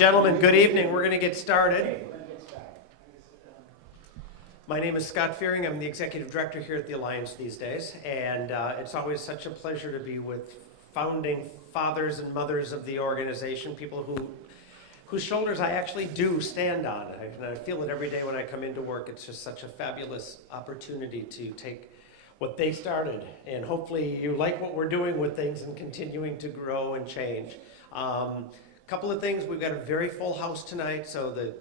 Gentlemen, good evening. We're going to get started. My name is Scott Fearing. I'm the executive director here at the Alliance these days, and it's always such a pleasure to be with founding fathers and mothers of the organization, people whose shoulders I actually do stand on. And I feel it every day when I come into work. It's just such a fabulous opportunity to take what they started, and hopefully you like what we're doing with things and continuing to grow and change. Couple of things, we've got a very full house tonight, so the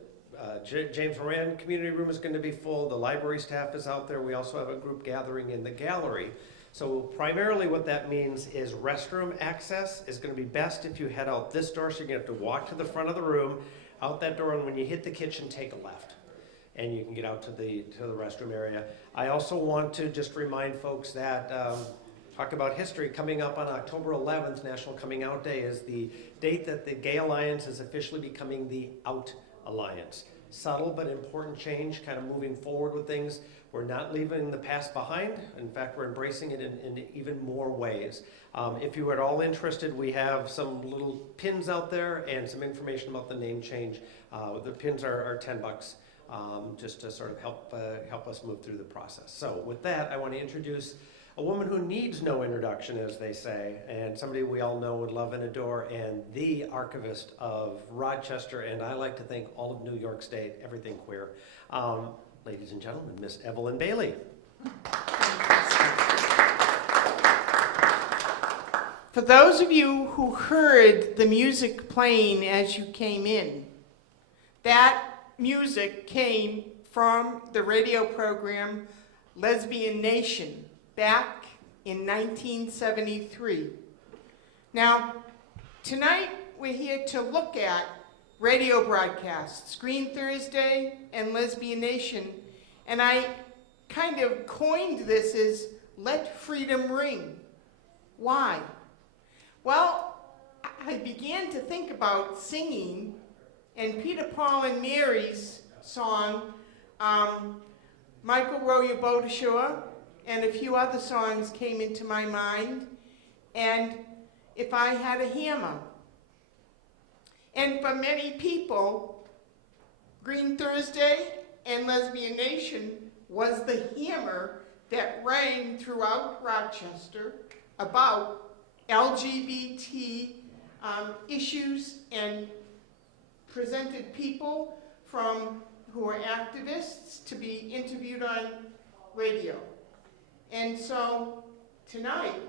James Moran Community Room is going to be full, the library staff is out there, we also have a group gathering in the gallery. So primarily what that means is restroom access is going to be best if you head out this door, so you're going to have to walk to the front of the room, out that door, and when you hit the kitchen, take a left. And you can get out to the restroom area. I also want to just remind folks that talk about history. Coming up on October 11th, National Coming Out Day, is the date that the Gay Alliance is officially becoming the Out Alliance. Subtle but important change, kind of moving forward with things. We're not leaving the past behind. In fact, we're embracing it in even more ways. If you are at all interested, we have some little pins out there and some information about the name change. The pins are $10. Just to sort of help us move through the process. So with that, I want to introduce a woman who needs no introduction, as they say, and somebody we all know would love and adore, and the archivist of Rochester, and I like to think all of New York State, everything queer. Ladies and gentlemen, Miss Evelyn Bailey. For those of you who heard the music playing as you came in, that music came from the radio program Lesbian Nation back in 1973. Now, tonight we're here to look at radio broadcasts, Green Thursday and Lesbian Nation, and I kind of coined this as Let Freedom Ring. Why? Well, I began to think about singing, and Peter, Paul, and Mary's song, Michael Row Your Boat Ashore, and a few other songs came into my mind, and If I Had a Hammer. And for many people, Green Thursday and Lesbian Nation was the hammer that rang throughout Rochester about LGBT issues, and presented people who are activists to be interviewed on radio. And so tonight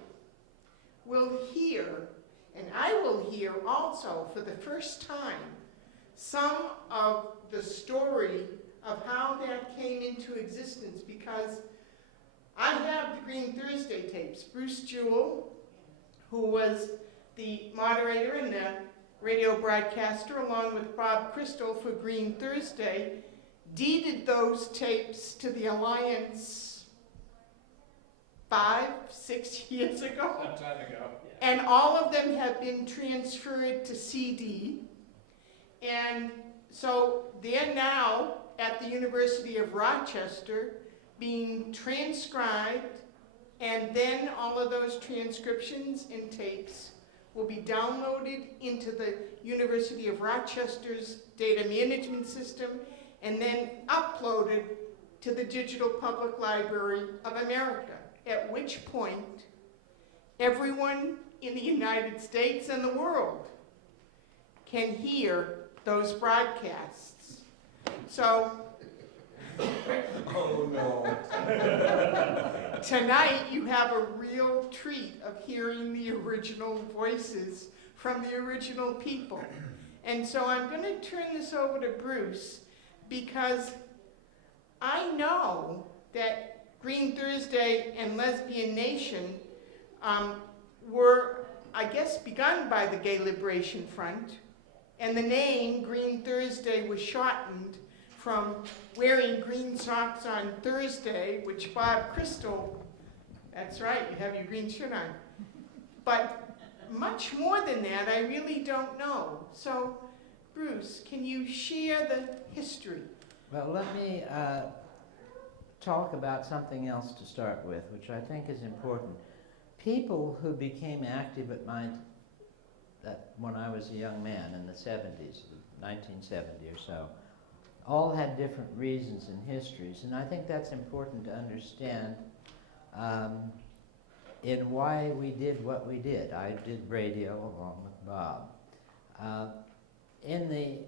we'll hear, and I will hear also for the first time, some of the story of how that came into existence, because I have the Green Thursday tapes. Bruce Jewel, who was the moderator and the radio broadcaster, along with Bob Crystal for Green Thursday, deeded those tapes to the Alliance 5-6 years ago. Some time ago. And all of them have been transferred to CD. And so they're now at the University of Rochester being transcribed, and then all of those transcriptions and tapes will be downloaded into the University of Rochester's data management system and then uploaded to the Digital Public Library of America, at which point everyone in the United States and the world can hear those broadcasts. So, Oh no. tonight you have a real treat of hearing the original voices from the original people. And so I'm going to turn this over to Bruce, because I know that Green Thursday and Lesbian Nation were, I guess, begun by the Gay Liberation Front, and the name Green Thursday was shortened from wearing green socks on Thursday, which Bob Crystal, that's right, you have your green shirt on. But much more than that, I really don't know. So, Bruce, can you share the history? Well, let me talk about something else to start with, which I think is important. People who became active when I was a young man in the 70s, 1970 or so, all had different reasons and histories, and I think that's important to understand in why we did what we did. I did radio along with Bob. In the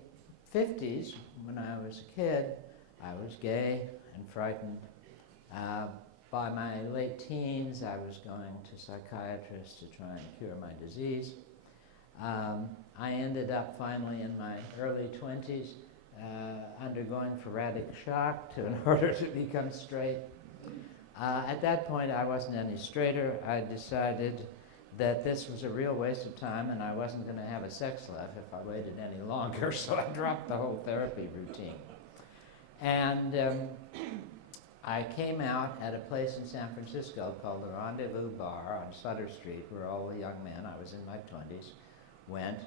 50s, when I was a kid, I was gay and frightened. By my late teens, I was going to psychiatrists to try and cure my disease. I ended up finally in my early 20s undergoing thoracic shock in order to become straight. At that point, I wasn't any straighter. I decided that this was a real waste of time and I wasn't going to have a sex life if I waited any longer, so I dropped the whole therapy routine. And I came out at a place in San Francisco called the Rendezvous Bar on Sutter Street, where all the young men, I was in my 20s, went.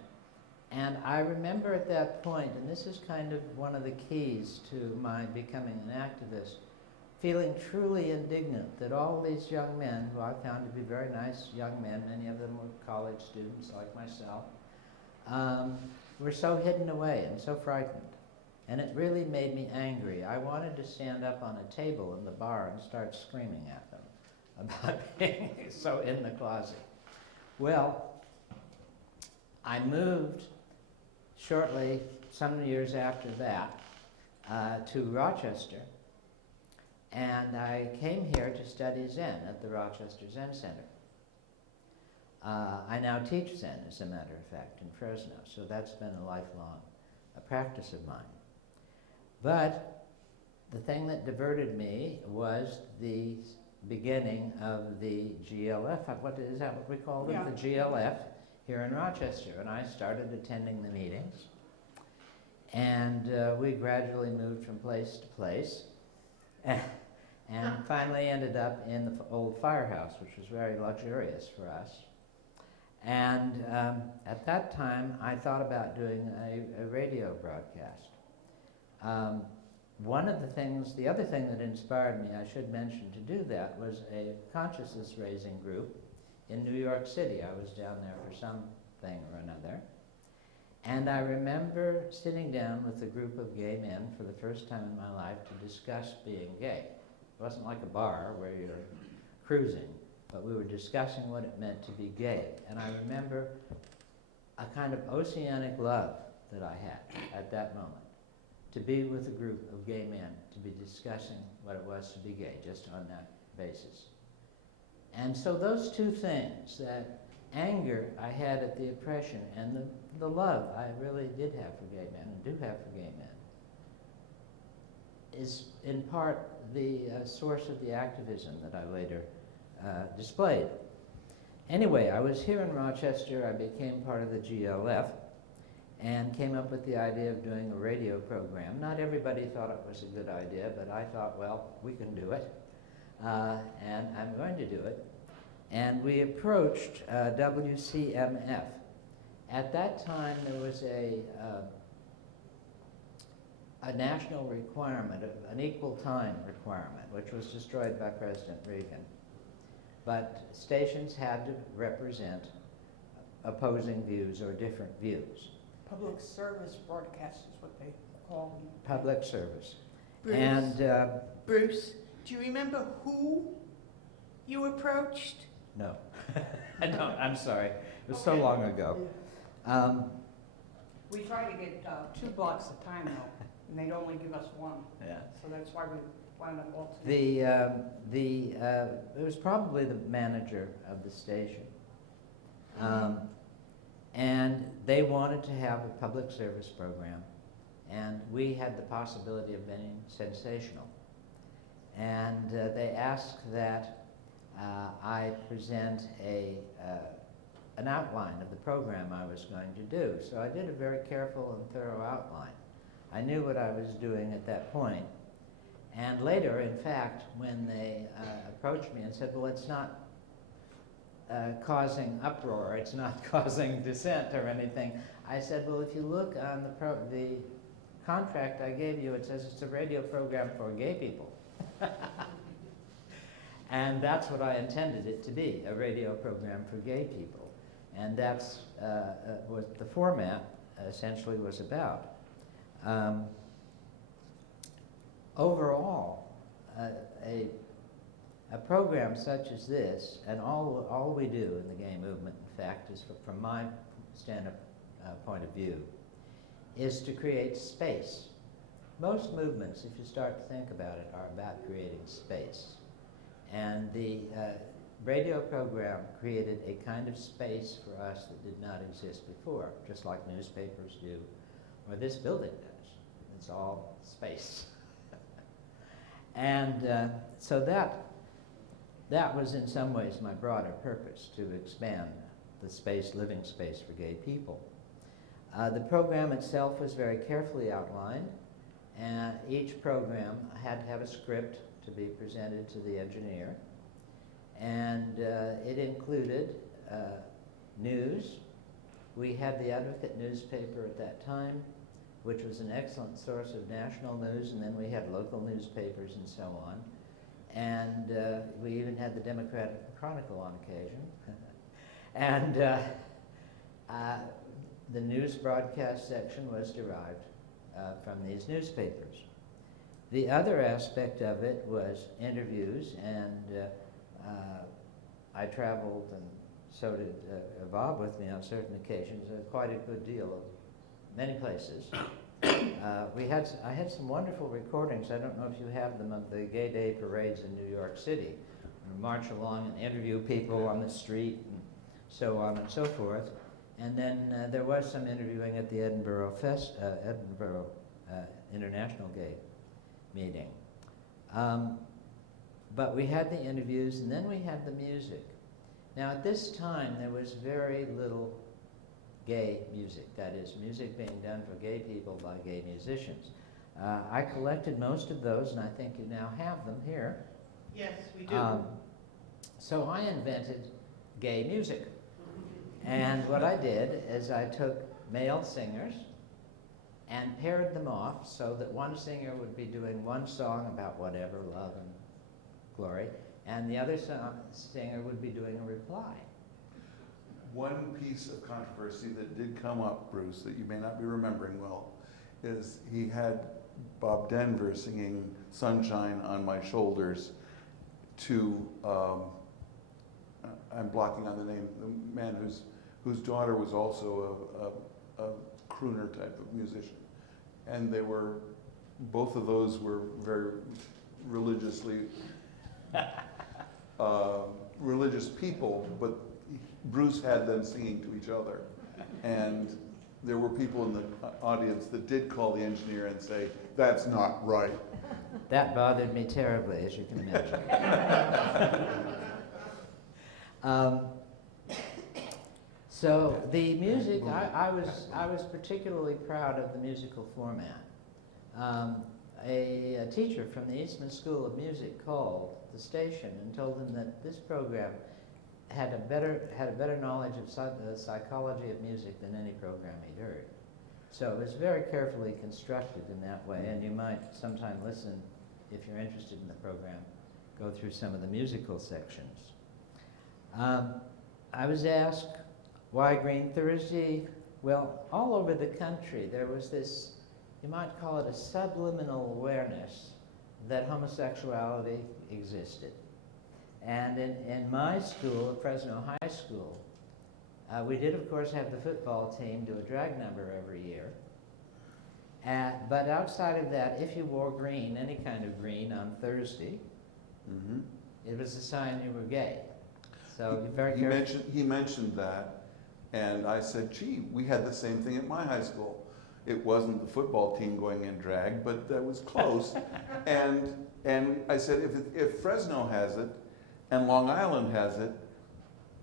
And I remember at that point, and this is kind of one of the keys to my becoming an activist, feeling truly indignant that all these young men, who I found to be very nice young men, many of them were college students like myself, were so hidden away and so frightened. And it really made me angry. I wanted to stand up on a table in the bar and start screaming at them about being so in the closet. Well, I moved shortly, some years after that, to Rochester. And I came here to study Zen at the Rochester Zen Center. I now teach Zen, as a matter of fact, in Fresno, so that's been a lifelong practice of mine. But the thing that diverted me was the beginning of the GLF. Is that what we called it? Yeah. The GLF here in Rochester. And I started attending the meetings. And we gradually moved from place to place. And finally ended up in the old firehouse, which was very luxurious for us. And at that time, I thought about doing a radio broadcast. The other thing that inspired me, I should mention, to do that was a consciousness-raising group in New York City. I was down there for something or another. And I remember sitting down with a group of gay men for the first time in my life to discuss being gay. It wasn't like a bar where you're cruising, but we were discussing what it meant to be gay. And I remember a kind of oceanic love that I had at that moment, to be with a group of gay men, to be discussing what it was to be gay, just on that basis. And so those two things, that anger I had at the oppression and the love I really did have for gay men and do have for gay men, is in part the source of the activism that I later displayed. Anyway, I was here in Rochester. I became part of the GLF and came up with the idea of doing a radio program. Not everybody thought it was a good idea, but I thought, well, we can do it, and I'm going to do it. And we approached WCMF. At that time, there was a national requirement, an equal time requirement, which was destroyed by President Reagan. But stations had to represent opposing views or different views. Public service broadcast is what they call them. Public service. Bruce, And Bruce, do you remember who you approached? no, I don't, I'm sorry. It was so Okay. long ago. We try to get 2 blocks at a time though, and they'd only give us 1. Yeah. So that's why we wound up alternating. It was probably the manager of the station. And they wanted to have a public service program, and we had the possibility of being sensational. And they asked that I present an outline of the program I was going to do. So I did a very careful and thorough outline. I knew what I was doing at that point. And later, in fact, when they approached me and said, well, it's not causing uproar, it's not causing dissent or anything, I said, well, if you look on the contract I gave you, it says it's a radio program for gay people. And that's what I intended it to be, a radio program for gay people. And that's what the format essentially was about. Overall, a program such as this, and all we do in the gay movement, in fact, is from my point of view, is to create space. Most movements, if you start to think about it, are about creating space. And the radio program created a kind of space for us that did not exist before, just like newspapers do, or this building does. It's all space. And so that was in some ways my broader purpose, to expand the space, living space for gay people. The program itself was very carefully outlined, and each program had to have a script to be presented to the engineer. And it included news. We had the Advocate newspaper at that time, which was an excellent source of national news, and then we had local newspapers and so on. And we even had the Democratic Chronicle on occasion. And the news broadcast section was derived from these newspapers. The other aspect of it was interviews, and I traveled, and so did Bob with me on certain occasions, quite a good deal of many places. I had some wonderful recordings. I don't know if you have them, of the Gay Day parades in New York City. We march along and interview people on the street and so on and so forth. And then there was some interviewing at the Edinburgh International Gay meeting. But we had the interviews, and then we had the music. Now at this time there was very little gay music, that is, music being done for gay people by gay musicians. I collected most of those, and I think you now have them here. Yes, we do. So I invented gay music. And what I did is I took male singers and paired them off so that one singer would be doing one song about whatever, love and glory, and the other singer would be doing a reply. One piece of controversy that did come up, Bruce, that you may not be remembering well, is he had Bob Denver singing Sunshine on My Shoulders to, I'm blocking on the name, the man whose daughter was also a crooner type of musician. And they were, both of those were very religiously, religious people, but Bruce had them singing to each other. And there were people in the audience that did call the engineer and say, "That's not right." That bothered me terribly, as you can imagine. So the music, I was particularly proud of the musical format. A teacher from the Eastman School of Music called the station and told them that this program had a better knowledge of the psychology of music than any program he'd heard. So it was very carefully constructed in that way, and you might sometime listen, if you're interested in the program, go through some of the musical sections. I was asked, why Green Thursday? Well, all over the country there was this, you might call it a subliminal awareness that homosexuality existed. And in my school, at Fresno High School, we did, of course, have the football team do a drag number every year. But outside of that, if you wore green, any kind of green, on Thursday, it was a sign you were gay. So you're very careful. He mentioned that, and I said, gee, we had the same thing at my high school. It wasn't the football team going in drag, but that was close. and I said, if Fresno has it, and Long Island has it,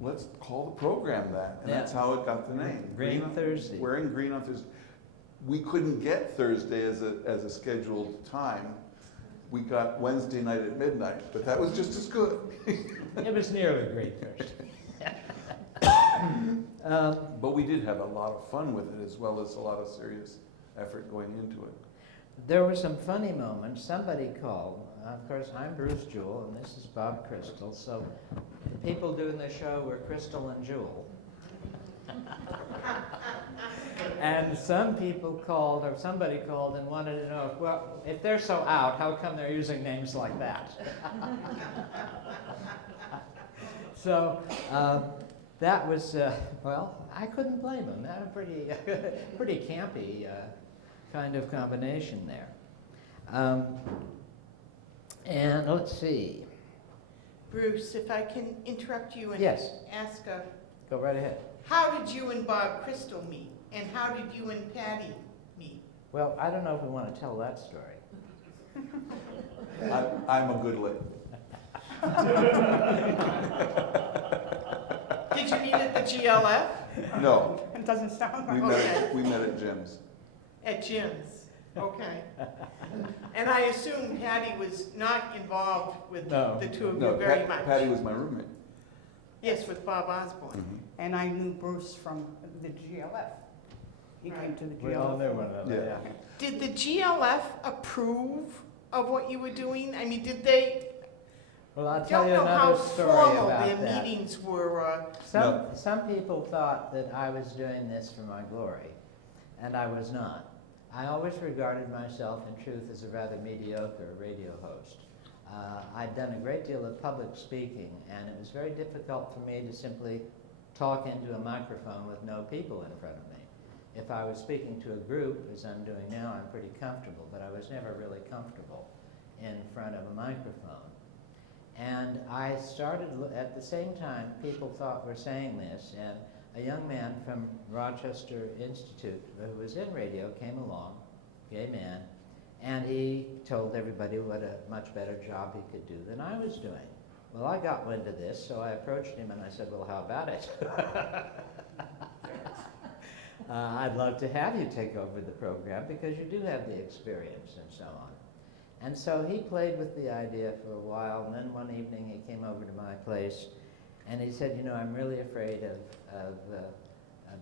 let's call the program that. And that's how it got the name. Green Thursday. Wearing green on Thursday. We couldn't get Thursday as a scheduled time. We got Wednesday night at midnight, but that was just as good. It was nearly Green Thursday. But we did have a lot of fun with it, as well as a lot of serious effort going into it. There were some funny moments. Somebody called. Of course, I'm Bruce Jewell, and this is Bob Crystal. So the people doing the show were Crystal and Jewell. And some people called, or somebody called and wanted to know, well, if they're so out, how come they're using names like that? So that was, well, I couldn't blame them. That was pretty campy kind of combination there. And let's see. Bruce, if I can interrupt you and Yes. ask Go right ahead. how did you and Bob Crystal meet? And how did you and Patty meet? Well, I don't know if we want to tell that story. I'm a good lick. Did you meet at the GLF? No, It doesn't sound we right. met at Jim's. At Jim's, okay. And I assume Patty was not involved with No. the two of No, you very much. Patty was my roommate. Yes, with Bob Osborne. And I knew Bruce from the GLF. He came to the We all GLF. knew one another, Yeah. yeah. Did the GLF approve of what you were doing? I mean, did they, Well, I'll tell don't you know how another story formal about their that. meetings were. Some people thought that I was doing this for my glory, and I was not. I always regarded myself, in truth, as a rather mediocre radio host. I'd done a great deal of public speaking, and it was very difficult for me to simply talk into a microphone with no people in front of me. If I was speaking to a group, as I'm doing now, I'm pretty comfortable, but I was never really comfortable in front of a microphone. And I started, at the same time, people thought we're saying this, and a young man from Rochester Institute who was in radio came along, gay man, and he told everybody what a much better job he could do than I was doing. Well, I got wind of this, so I approached him and I said, well, how about it? I'd love to have you take over the program because you do have the experience and so on. And so he played with the idea for a while, and then one evening he came over to my place and he said, you know, I'm really afraid of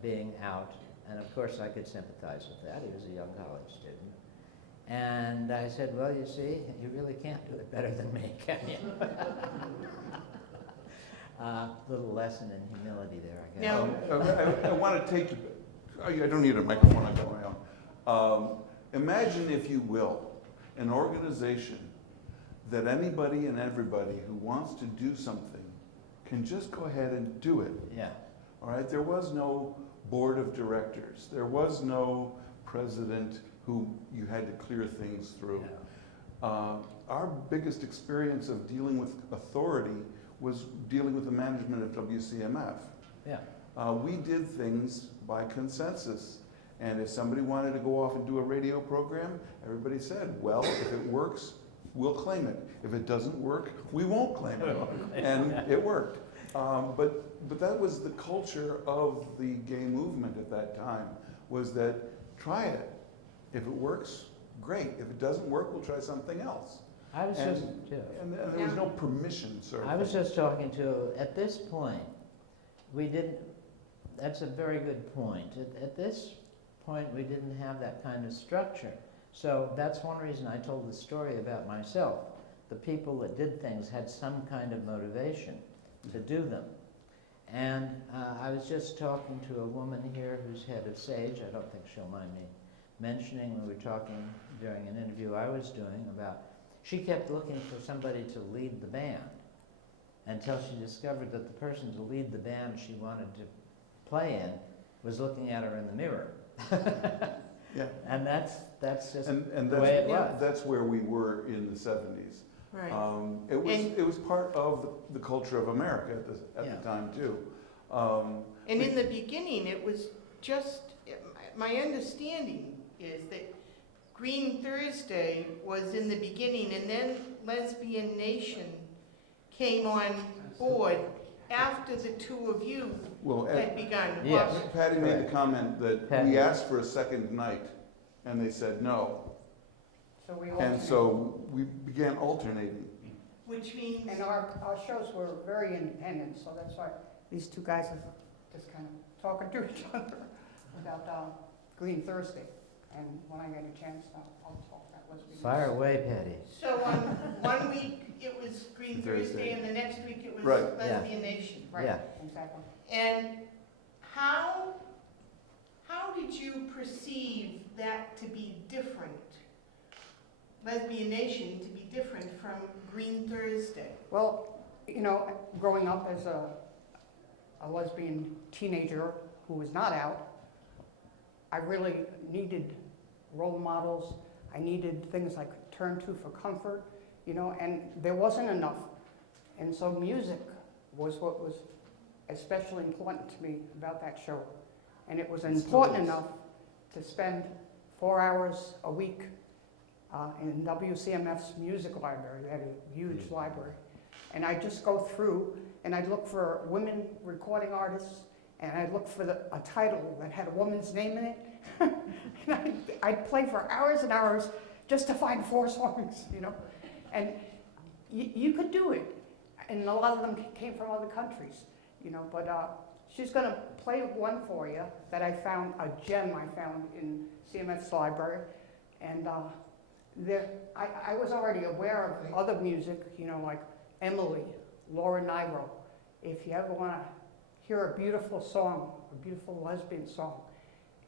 being out. And of course I could sympathize with that. He was a young college student. And I said, well, you see, you really can't do it better than me, can you? Little lesson in humility there, I guess. Now, I want to take you, I don't need a microphone, I got my own. Imagine, if you will, an organization that anybody and everybody who wants to do something can just go ahead and do it. Yeah. All right, there was no board of directors. There was no president who you had to clear things through. Yeah. Our biggest experience of dealing with authority was dealing with the management of WCMF. Yeah. We did things by consensus. And if somebody wanted to go off and do a radio program, everybody said, well, if it works, we'll claim it. If it doesn't work, we won't claim it. And it worked. But that was the culture of the gay movement at that time, was that try it. If it works, great. If it doesn't work, we'll try something else. I was And, just, and there was no permission, sort of I was thing. just talking to, at this point, we didn't, that's a very good point. At this point, we didn't have that kind of structure. So that's one reason I told the story about myself. The people that did things had some kind of motivation to do them. And I was just talking to a woman here who's head of SAGE. I don't think she'll mind me mentioning, when we were talking during an interview I was doing about, she kept looking for somebody to lead the band until she discovered that the person to lead the band she wanted to play in was looking at her in the mirror. Yeah. And that's just And the that's, way it was. that's where we were in the 70s. right. It was part of the culture of America at Yeah. the time too. And in the beginning, it was just, my understanding is that Green Thursday was in the beginning, and then Lesbian Nation came on board after the two of you Well, had begun. Yes. Patty made the comment that Patty. we asked for a second night, and they said no. So we And alternated. so we began alternating. Which means, And our shows were very independent, so that's why these two guys are just kind of talking to each other about Green Thursday. And when I get a chance, I'll talk about Lesbian. Fire away, Patty. so on one week it was Green Thursday, and the next week it was Right. Lesbian Nation. Right, Yeah. exactly. And how how did you perceive that to be different, Lesbian Nation to be different from Green Thursday? Well, you know, growing up as a lesbian teenager who was not out, I really needed role models. I needed things I could turn to for comfort, you know, and there wasn't enough. And so music was what was especially important to me about that show. And it was important enough to spend 4 hours a week in WCMF's music library. They had a huge library. And I'd just go through and I'd look for women recording artists, and I'd look for a title that had a woman's name in it. And I'd play for hours and hours just to find 4 songs, you know. And you could do it. And a lot of them came from other countries, you know. But she's going to play one for you that I found, a gem I found in CMF's library. And I was already aware of other music, you know, like Emily, Laura Nyro. If you ever want to hear a beautiful song, a beautiful lesbian song,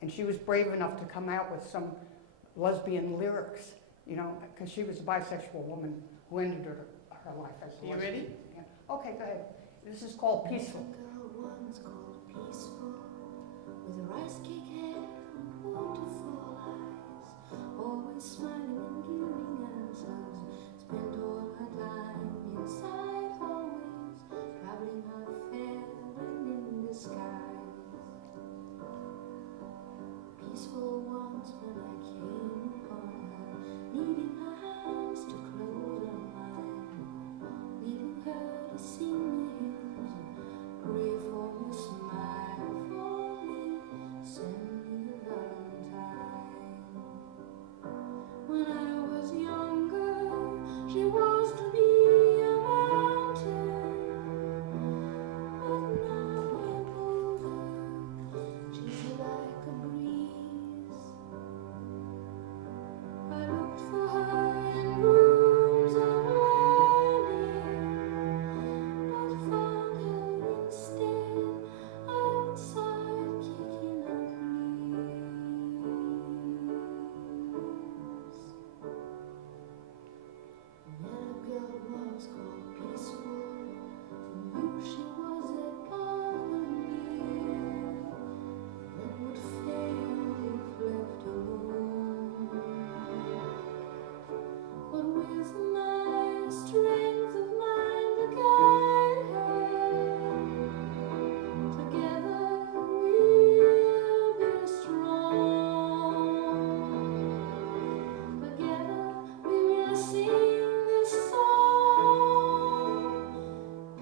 and she was brave enough to come out with some lesbian lyrics, you know, because she was a bisexual woman who ended her life as a lesbian. You ready? Yeah. Okay, go ahead. This is called Peaceful. One's called peaceful, with rice cake hair and waterfall eyes, always smiling and giving answers. Spent all her time inside hallways, traveling her fair and in disguise. Peaceful once when I came upon her, needing her hands to close on mine, leaving her to sing me hymns and pray for me, smile for me, send me a valentine. When I was younger, she was to me a mountain, but now I'm older, she's like a breeze. I looked for her in rooms unwinding, but found her instead outside kicking up leaves. Yet a girl once called peaceful, and knew she was a part of me, then would fail if left alone. But with my strength of mind to guide her, together we'll be strong. Together we will sing this song,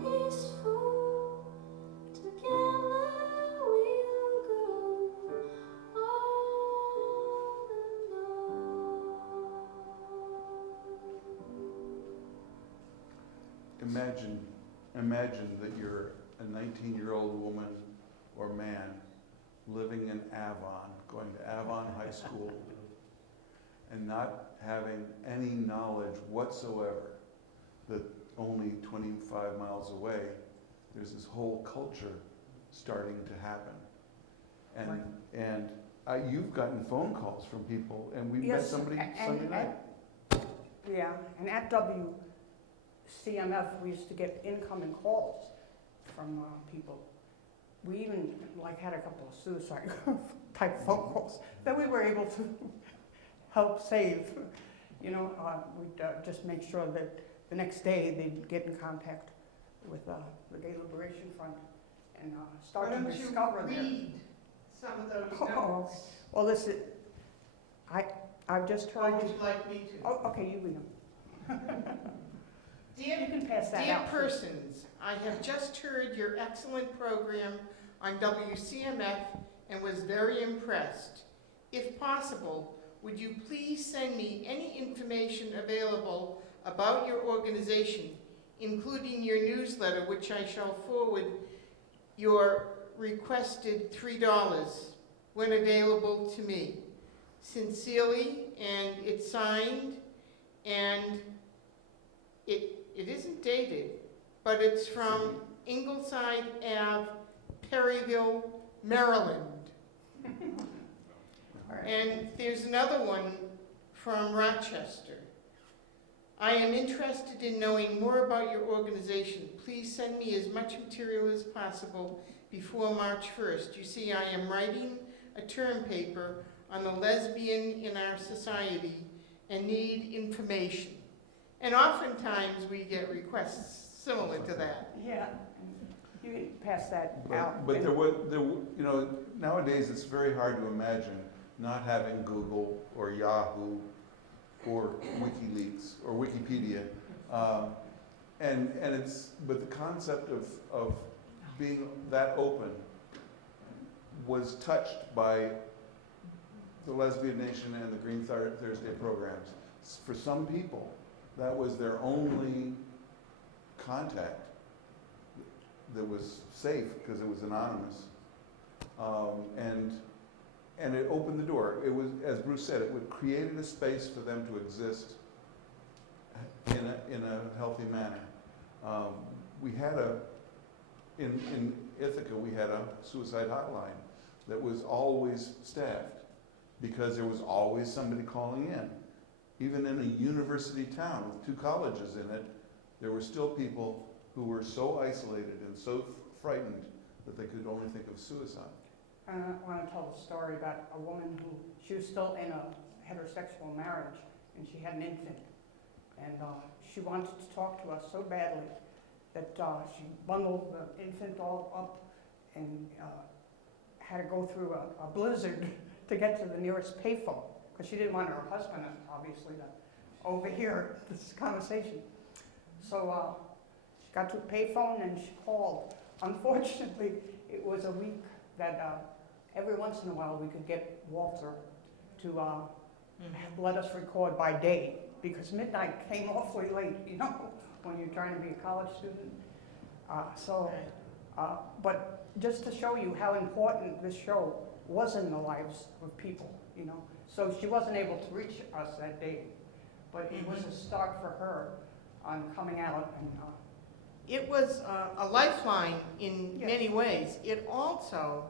peaceful. Together we'll go on and on. Imagine that you're a 19-year-old woman or man living in Avon, going to Avon High School, and not having any knowledge whatsoever that only 25 miles away, there's this whole culture starting to happen. And you've gotten phone calls from people, and we met Yes, somebody and- Sunday night. Yeah, and at WCMF, we used to get incoming calls from people. We even had a couple of suicide type phone calls that we were able to help save. You know, we'd just make sure that the next day they'd get in contact with the Gay Liberation Front and start to discover Why their. don't you read some of those Oh, notes? well, listen, I've just Or heard would you. you like me to? Oh, okay, you read them. You Dear, can pass that dear out. persons, I have just heard your excellent program on WCMF and was very impressed. If possible, would you please send me any information available about your organization, including your newsletter, which I shall forward your requested $3 when available to me. Sincerely, and it's signed, and it isn't dated, but it's from Ingleside Ave, Perryville, Maryland. And there's another one from Rochester. I am interested in knowing more about your organization. Please send me as much material as possible before March 1st. You see, I am writing a term paper on the lesbian in our society and need information. And oftentimes we get requests similar to that. Yeah, you can pass that But, out. but you know, nowadays it's very hard to imagine not having Google or Yahoo or WikiLeaks or Wikipedia. But the concept of being that open was touched by the Lesbian Nation and the Green Thursday programs. For some people, that was their only contact that was safe because it was anonymous. And it opened the door. It was, as Bruce said, it created a space for them to exist in a healthy manner. We had in Ithaca, we had a suicide hotline that was always staffed because there was always somebody calling in. Even in a university town with 2 colleges in it, there were still people who were so isolated and so frightened that they could only think of suicide. I want to tell a story about a woman who, she was still in a heterosexual marriage, and she had an infant. And she wanted to talk to us so badly that she bundled the infant all up and had to go through a blizzard to get to the nearest payphone, because she didn't want her husband, obviously, to overhear this conversation. So she got to a payphone and she called. Unfortunately, it was a week that every once in a while we could get Walter to let us record by day, because midnight came awfully late, you know, when you're trying to be a college student. But just to show you how important this show was in the lives of people, you know. So she wasn't able to reach us that day, but it was a start for her on coming out. And It was a lifeline in Yes. many ways. It also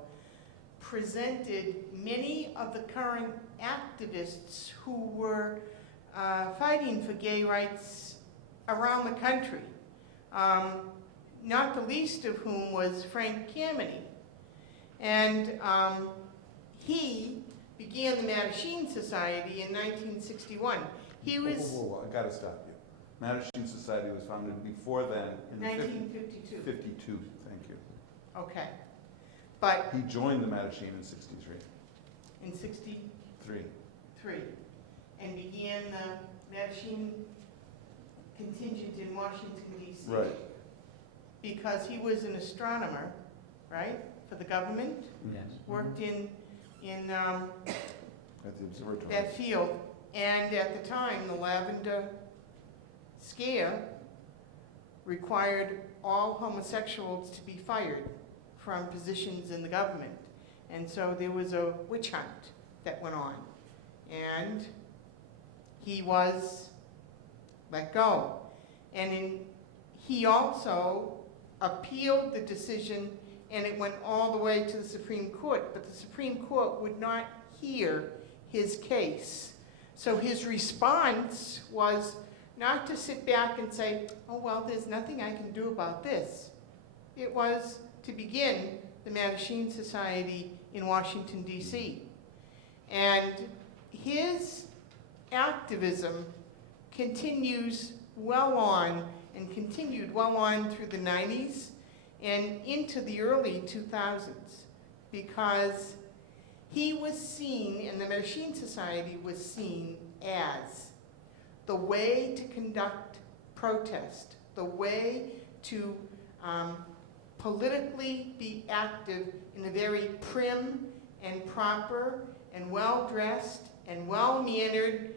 presented many of the current activists who were fighting for gay rights around the country, not the least of whom was Frank Kameny. And he began the Mattachine Society in 1961. He was... Whoa, I gotta stop you. Mattachine Society was founded before then in 1952. 52, thank you. Okay. But He joined the Mattachine in 63. in 63 Three. and began the Mattachine contingent in Washington, D.C. Right. Because he was an astronomer, right, for the government, Yes. worked in At the observatory. that field. And at the time, the Lavender Scare required all homosexuals to be fired from positions in the government. And so there was a witch hunt that went on. And he was let go. And he also appealed the decision, and it went all the way to the Supreme Court, but the Supreme Court would not hear his case. So his response was not to sit back and say, oh, well, there's nothing I can do about this. It was to begin the Mattachine Society in Washington, D.C. And his activism continues well on, and continued well on through the 90s and into the early 2000s, because he was seen, and the Mattachine Society was seen as the way to conduct protest, the way to politically be active in a very prim and proper and well-dressed and well-mannered,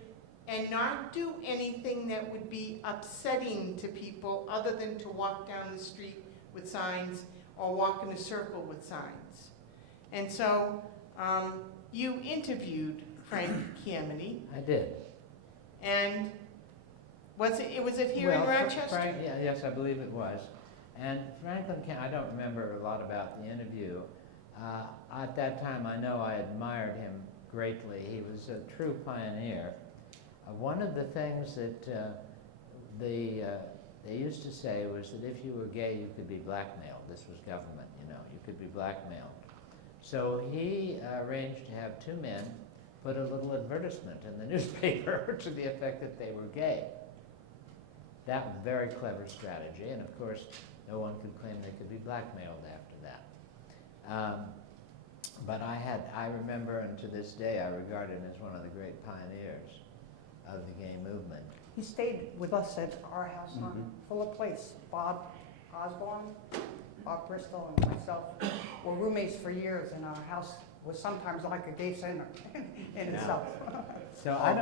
and not do anything that would be upsetting to people other than to walk down the street with signs or walk in a circle with signs. And so you interviewed Frank Kameny, I did. and was it here in Well, Rochester? Frank, yeah, yes, I believe it was. And Franklin, I don't remember a lot about the interview. At that time, I know I admired him greatly. He was a true pioneer. One of the things that they used to say was that if you were gay, you could be blackmailed. This was government, you know, you could be blackmailed. So he arranged to have two men put a little advertisement in the newspaper to the effect that they were gay. That was a very clever strategy, and of course, no one could claim they could be blackmailed after that. But I remember, and to this day, I regard him as one of the great pioneers of the gay movement. He stayed with us at our house on Fuller Place. Bob Osborne, Bob Bristol, and myself were roommates for years, and our house was sometimes like a gay center in itself. So I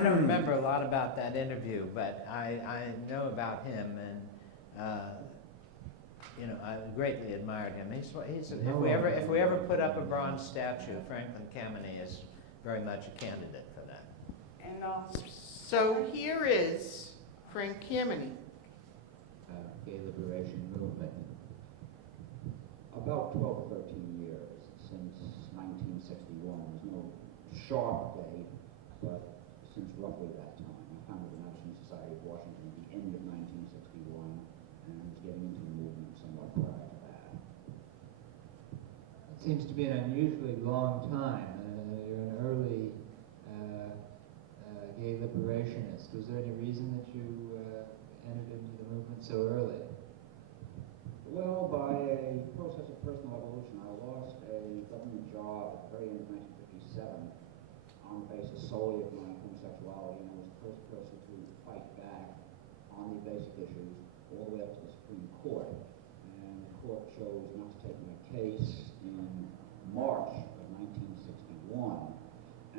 don't remember a lot about that interview, but I know about him, and you know, I greatly admired him. If we ever put up a bronze statue, Frank Kameny is very much a candidate for that. And So here is Frank Kameny. Gay liberation movement. About 12 or 13 years since 1961. There's no sharp date, but since roughly that time. I founded the National Society of Washington at the end of 1961 and was getting into the movement somewhat prior to that. It seems to be an unusually long time. You're an early gay liberationist. Was there any reason that you entered into the movement so early? Well, by a process of personal evolution, I lost a government job at the very end of 1957 on the basis solely of my homosexuality, and I was the first person to fight back on the basic issues all the way up to the Supreme Court. And the court chose not to take my case in March of 1961.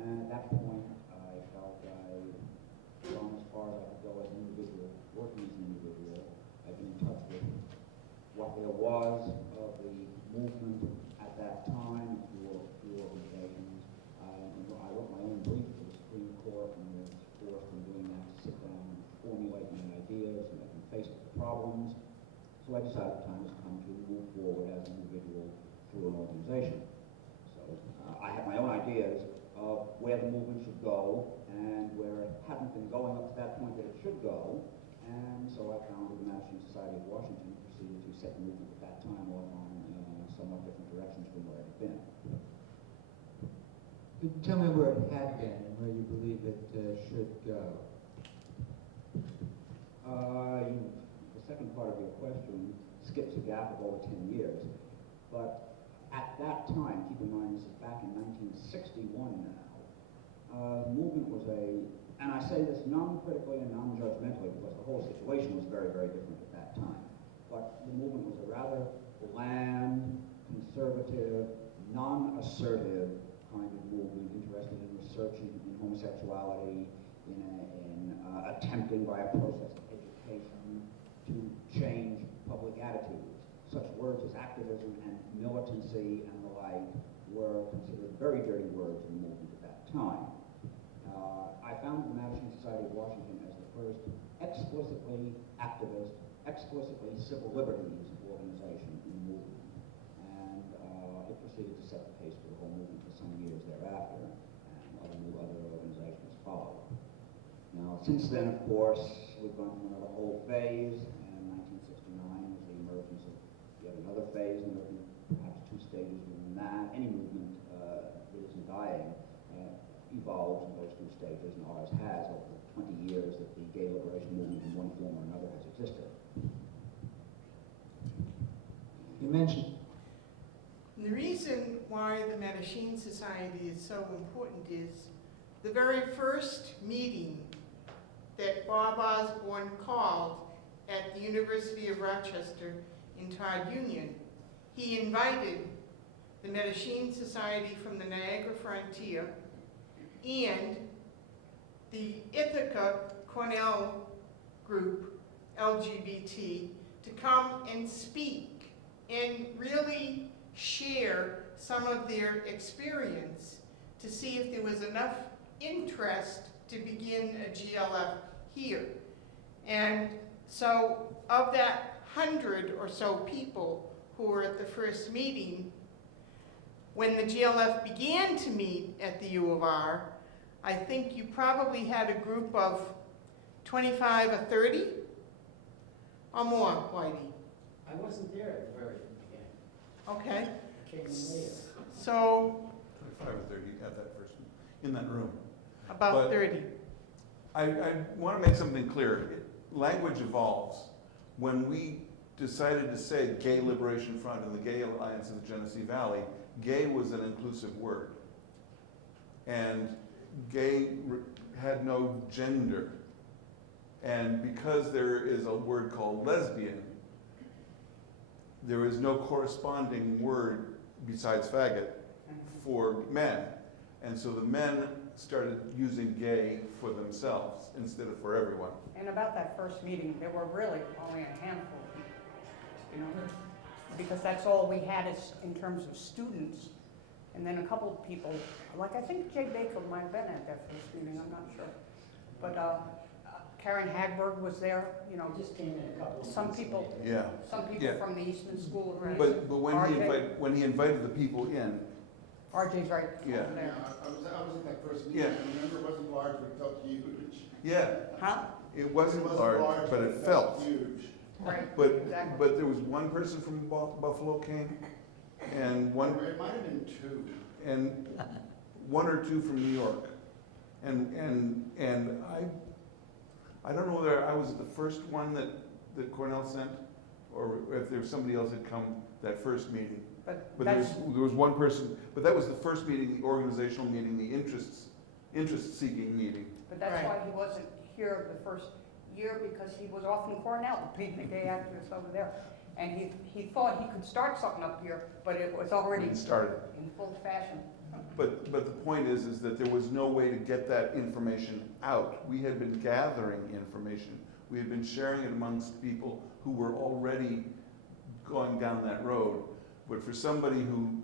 And at that point, I felt I'd gone as far as I could go as an individual, working as an individual. I'd been in touch with what there was of the movement at that time through organizations. I wrote my own brief to the Supreme Court and was forced in doing that to sit down and formulate my ideas and make them face the problems. So I decided the time has come to move forward as an individual through an organization. So I had my own ideas of where the movement should go and where it hadn't been going up to that point that it should go. And so I founded the National Society of Washington and proceeded to set the movement at that time off on somewhat different directions from where it had been. Could you tell me where it had been and where you believe it should go? The second part of your question skips a gap of over 10 years. But at that time, keep in mind this is back in 1961 now, the movement was and I say this non-critically and non-judgmentally because the whole situation was very, very different at that time. But the movement was a rather bland, conservative, non-assertive kind of movement interested in researching in homosexuality, in attempting by a process of education to change public attitudes. Such words as activism and militancy and the like were considered very dirty words in the movement at that time. I founded the National Society of Washington as the first explicitly activist, explicitly civil liberties organization in the movement. And it proceeded to set the pace for the whole movement for some years thereafter, and other organizations followed. Now, since then, of course, we've gone through another whole phase, and 1969 was the emergence of yet another phase, and there perhaps two stages within that. Any movement that isn't dying evolves in those two stages, and ours has over the 20 years that the gay liberation movement in one form or another has existed. You mentioned The reason why the Medicine Society is so important is the very first meeting that Bob Osborne called at the University of Rochester in Todd Union, he invited the Medicine Society from the Niagara Frontier and the Ithaca Cornell group, LGBT, to come and speak and really share some of their experience to see if there was enough interest to begin a GLF here. And so of that 100 or so people who were at the first meeting, when the GLF began to meet at the U of R, I think you probably had a group of 25 or 30 or more, Whitey. I wasn't there at the very beginning. Okay, I came in later. so 25 or 30 at that first, in that room. about But- 30. I want to make something clear. Language evolves. When we decided to say Gay Liberation Front and the Gay Alliance of the Genesee Valley, gay was an inclusive word. And gay had no gender. And because there is a word called lesbian, there is no corresponding word besides faggot for men. And so the men started using gay for themselves instead of for everyone. And about that first meeting, there were really only a handful of people, you know, because that's all we had is in terms of students. And then a couple of people, like I think Jay Baker might have been at that first meeting, I'm not sure. But Karen Hagberg was there, you know, Just came in a couple of some months people, later. Yeah. some people Yeah. from the Eastman School of Medicine. But when he invited the people in, RJ's right Yeah. over there. I was at that first meeting, Yeah. and remember, it wasn't large, but it felt huge. yeah, Huh? it wasn't large, but it felt. huge. Right, But, exactly. but there was one person from Buffalo came, and It might have been two. and one or two from New York. And I don't know whether I was the first one that Cornell sent, or if there was somebody else had come that first meeting. But But that's, there was one person, but that was the first meeting, the organizational meeting, the interest-seeking meeting. but that's Right. why he wasn't here the first year, because he was off in Cornell, being the gay activist over there. And he thought he could start something up here, but it was already It started. in full fashion. But the point is that there was no way to get that information out. We had been gathering information. We had been sharing it amongst people who were already going down that road. But for somebody who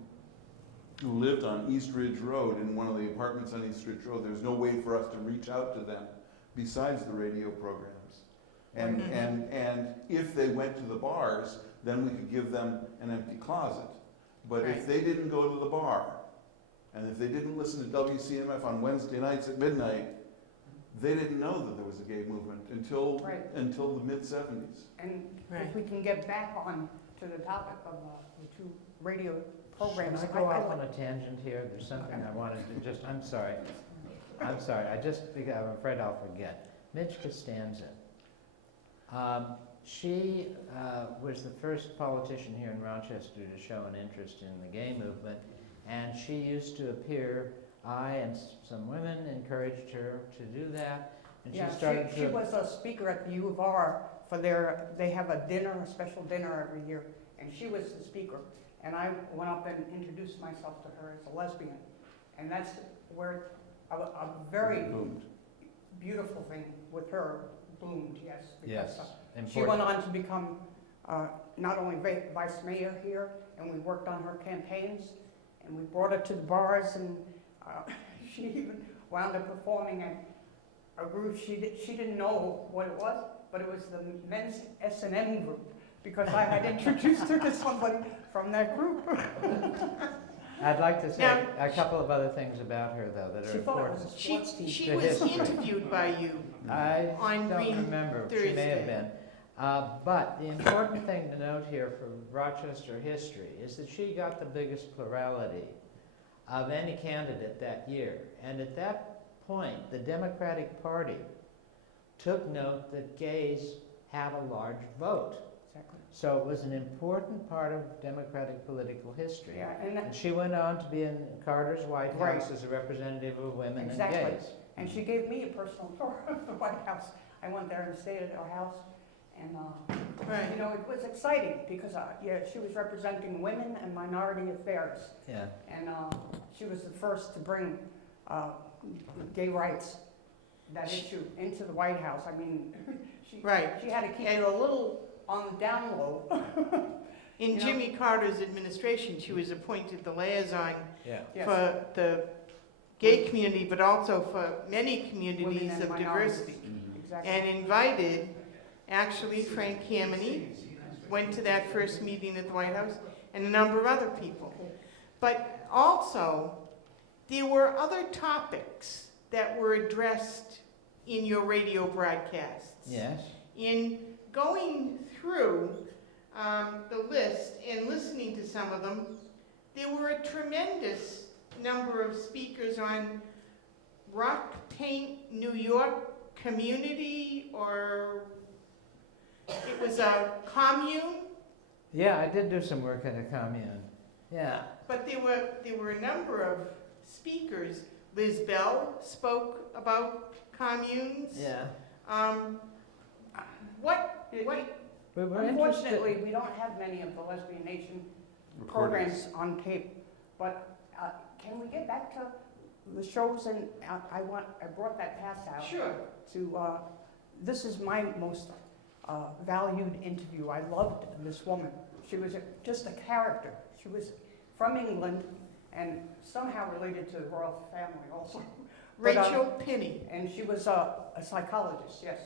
lived on East Ridge Road, in one of the apartments on East Ridge Road, there's no way for us to reach out to them besides the radio programs. And if they went to the bars, then we could give them an empty closet. But if Right. they didn't go to the bar, and if they didn't listen to WCMF on Wednesday nights at midnight, they didn't know that there was a gay movement until Right. until the mid-70s. And Right. if we can get back on to the topic of the two radio programs. Can I go off on a tangent here? There's something I wanted to just, I'm sorry, I'm afraid I'll forget. Midge Costanza. She was the first politician here in Rochester to show an interest in the gay movement, and she used to appear, I and some women encouraged her to do that, and she Yeah, started she was a speaker at the U of R for they have a dinner, a special dinner every year, and she was the speaker. And I went up and introduced myself to her as a lesbian. And that's where a very Boomed. beautiful thing with her bloomed, yes. Because, Yes, she went on to become not only vice mayor here, and we worked on her campaigns, and we brought her to the bars, and she even wound up performing at a group she didn't know what it was, but it was the men's S&M group, because I had introduced her to somebody from that group. I'd like to say Now- a couple of other things about her, though, that She are thought it important. was a She, sports team. she The was history. interviewed by you. I On don't Green remember, she may Thursday. have been. But the important thing to note here for Rochester history is that she got the biggest plurality of any candidate that year. And at that point, the Democratic Party took note that gays have a large vote. Exactly. So it was an important part of Democratic political history. Yeah, And she went on to be in Carter's White Right. House as a representative of women Exactly. and gays. And she gave me a personal tour of the White House. I went there and stayed at her house, and Right. you know, it was exciting because she was representing women and minority affairs, Yeah. and she was the first to bring gay rights, that issue, into the White House. I mean, Right. she had to keep it a little on the down low. In You know- Jimmy Carter's administration, she was appointed the liaison Yeah. Yes. for the gay community, but also for many Women communities and of minorities. diversity. Exactly. And invited, actually, Frank Kameny went to that first meeting at the White House, and a number of other people. But also, there were other topics that were addressed in your radio broadcasts. Yes. In going through the list and listening to some of them, there were a tremendous number of speakers on Rock Paint, New York community, or it was a commune. Yeah, I did do some work at a commune. Yeah. But there were a number of speakers. Liz Bell spoke about communes. Yeah. What We were Unfortunately, interested. we don't have many of the Lesbian Nation Recordings. programs on tape, but can we get back to the shows? And I brought that pass out Sure. to, this is my most valued interview. I loved this woman. She was just a character. She was from England and somehow related to the royal family also. But, Rachel Penny. and she was a psychologist, yes.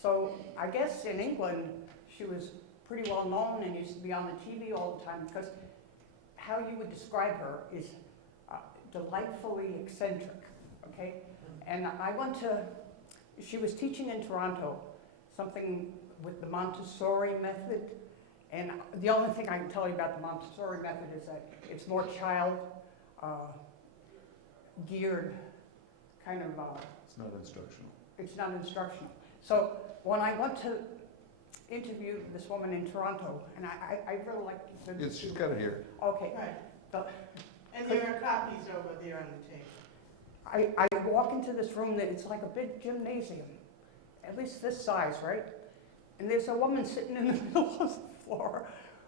So I guess in England, she was pretty well known and used to be on the TV all the time, because how you would describe her is delightfully eccentric, okay? And I went to, she was teaching in Toronto, something with the Montessori method. And the only thing I can tell you about the Montessori method is that it's more child geared kind of, It's not instructional. it's not instructional. So when I went to interview this woman in Toronto, and I really like the... Yes, she's got it here. Okay. Right. And there are copies over there on the table. I walk into this room that it's like a big gymnasium, at least this size, right? And there's a woman sitting in the middle of the floor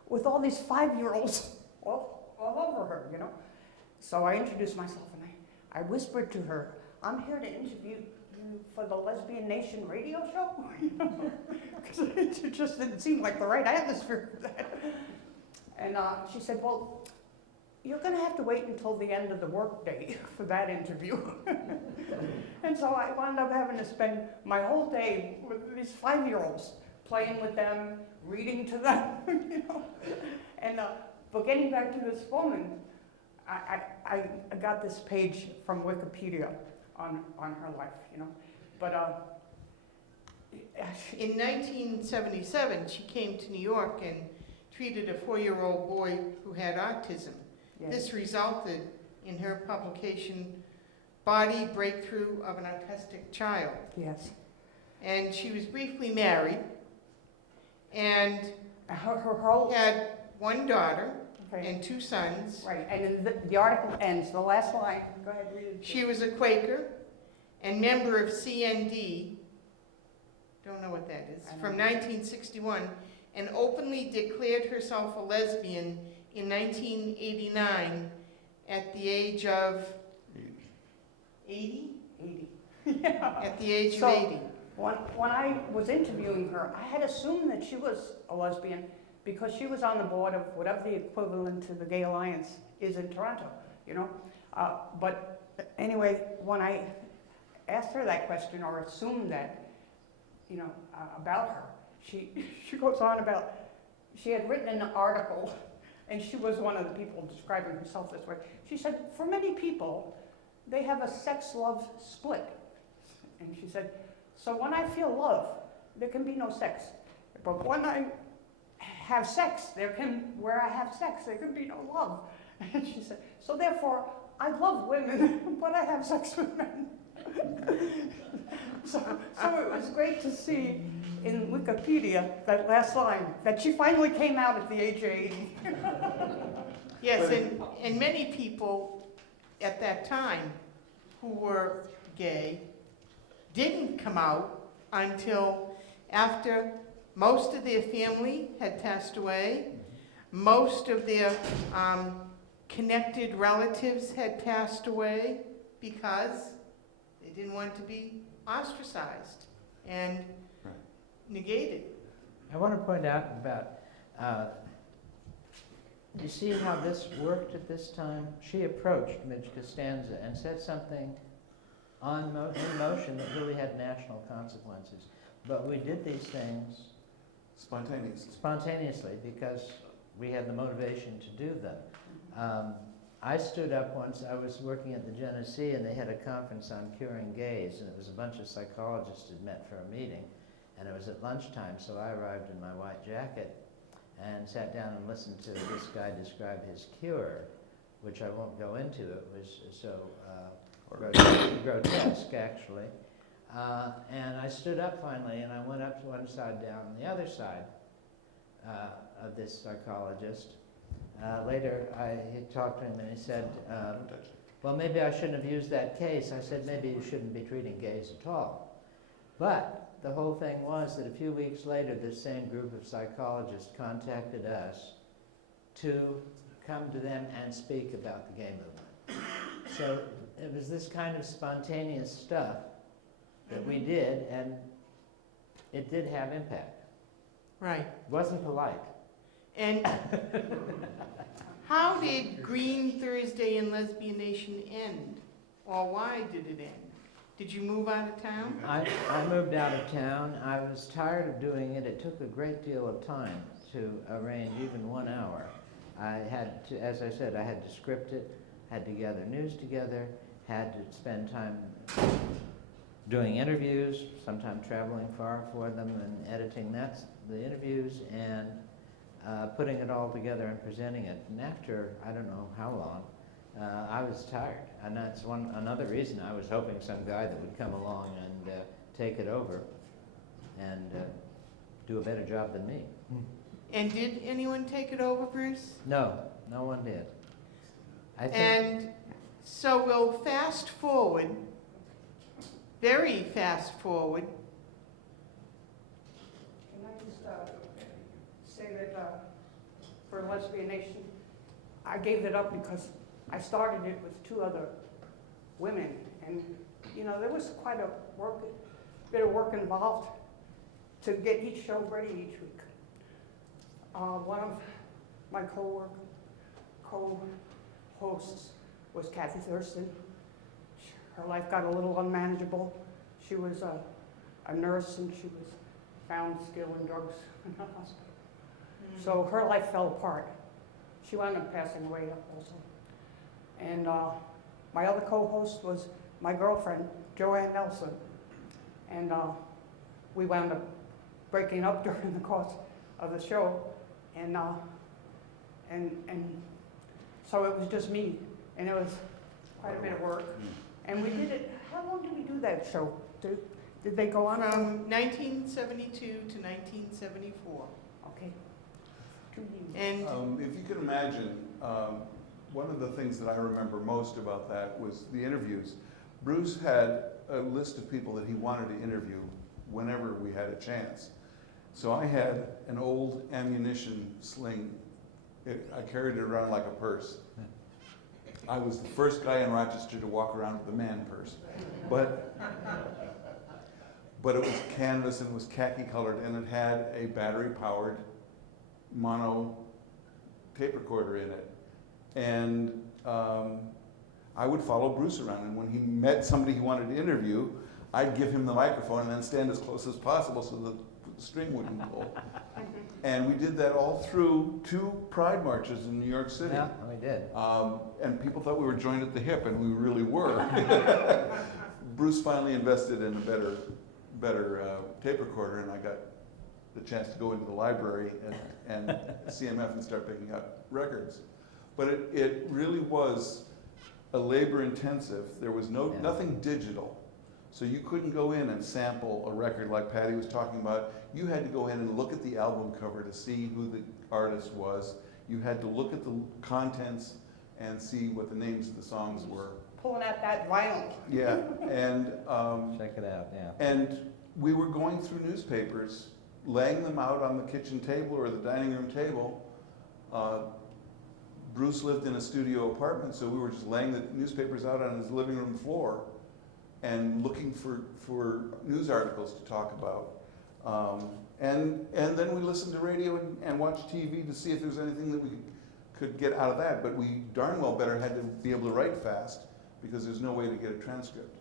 with all these 5-year-olds all over her, you know? So I introduced myself and I whispered to her, I'm here to interview you for the Lesbian Nation radio show. Because it just didn't seem like the right atmosphere for that. And she said, well, you're going to have to wait until the end of the workday for that interview. And so I wound up having to spend my whole day with these 5-year-olds, playing with them, reading to them, you know. And but getting back to this woman, I got this page from Wikipedia on her life, you know. But In 1977, she came to New York and treated a 4-year-old boy who had autism. yes. This resulted in her publication, Body Breakthrough of an Autistic Child. Yes. And she was briefly married and Her whole... had one daughter Okay. and 2 sons. Right, and then the article ends, the last line, go ahead, read it. She was a Quaker and member of CND, don't know what that is, I don't from know. 1961, and openly declared herself a lesbian in 1989 at the age of 80? 80. Yeah. At the age So- of 80. When I was interviewing her, I had assumed that she was a lesbian because she was on the board of whatever the equivalent to the Gay Alliance is in Toronto, you know? But anyway, when I asked her that question or assumed that, you know, about her, she goes on about, she had written an article, and she was one of the people describing herself this way. She said, for many people, they have a sex-love split. And she said, so when I feel love, there can be no sex. But when I have sex, where I have sex, there can be no love. And she said, so therefore, I love women, but I have sex with men. So it was great to see in Wikipedia, that last line, that she finally came out at the age of 80. Yes, and many people at that time who were gay didn't come out until after most of their family had passed away, most of their connected relatives had passed away because they didn't want to be ostracized and Right. negated. I want to point out about, you see how this worked at this time? She approached Midge Costanza and said something in motion that really had national consequences. But we did these things Spontaneously. spontaneously because we had the motivation to do them. I stood up once, I was working at the Genesee, and they had a conference on curing gays, and it was a bunch of psychologists had met for a meeting, and it was at lunchtime, so I arrived in my white jacket and sat down and listened to this guy describe his cure, which I won't go into. It was so grotesque, actually. And I stood up finally, and I went up to one side, down on the other side of this psychologist. Later, he talked to him, and he said, well, maybe I shouldn't have used that case. I said, maybe you shouldn't be treating gays at all. But the whole thing was that a few weeks later, this same group of psychologists contacted us to come to them and speak about the gay movement. So it was this kind of spontaneous stuff that we did, and it did have impact. Right. It wasn't polite. And how did Green Thursday and Lesbian Nation end? Or why did it end? Did you move out of town? I moved out of town. I was tired of doing it. It took a great deal of time to arrange even 1 hour. I had to, as I said, I had to script it, had to gather news together, had to spend time doing interviews, sometimes traveling far for them and editing the interviews, and putting it all together and presenting it. And after, I don't know how long, I was tired. And that's another reason I was hoping some guy that would come along and take it over and do a better job than me. And did anyone take it over, Bruce? No, no one did. I think, And so we'll fast forward, very fast forward. Can I just say that for Lesbian Nation, I gave it up because I started it with 2 other women, and you know, there was quite a bit of work involved to get each show ready each week. One of my co-hosts was Kathy Thurston. Her life got a little unmanageable. She was a nurse, and she was found stealing drugs in the hospital. So her life fell apart. She wound up passing away also. And my other co-host was my girlfriend, Joanne Nelson. And we wound up breaking up during the course of the show. And so it was just me. And it was quite a bit of work. And we did it, how long did we do that show? Did they go on? From 1972 to 1974. Okay. 2 years. And If you can imagine, one of the things that I remember most about that was the interviews. Bruce had a list of people that he wanted to interview whenever we had a chance. So I had an old ammunition sling. I carried it around like a purse. I was the first guy in Rochester to walk around with a man purse. But it was canvas, and it was khaki colored, and it had a battery powered mono tape recorder in it. And I would follow Bruce around, and when he met somebody he wanted to interview, I'd give him the microphone and then stand as close as possible so that the string wouldn't pull. And we did that all through 2 pride marches in New York City. yeah, we did. And people thought we were joined at the hip, and we really were. Bruce finally invested in a better tape recorder, and I got the chance to go into the library and CMF and start picking up records. But it really was a labor intensive. There was nothing digital. So you couldn't go in and sample a record like Patti was talking about. You had to go in and look at the album cover to see who the artist was. You had to look at the contents and see what the names of the songs were. Pulling out that vinyl. Yeah, and Check it out, yeah. and we were going through newspapers, laying them out on the kitchen table or the dining room table. Bruce lived in a studio apartment, so we were just laying the newspapers out on his living room floor and looking for news articles to talk about. And then we listened to radio and watched TV to see if there was anything that we could get out of that. But we darn well better had to be able to write fast, because there's no way to get a transcript.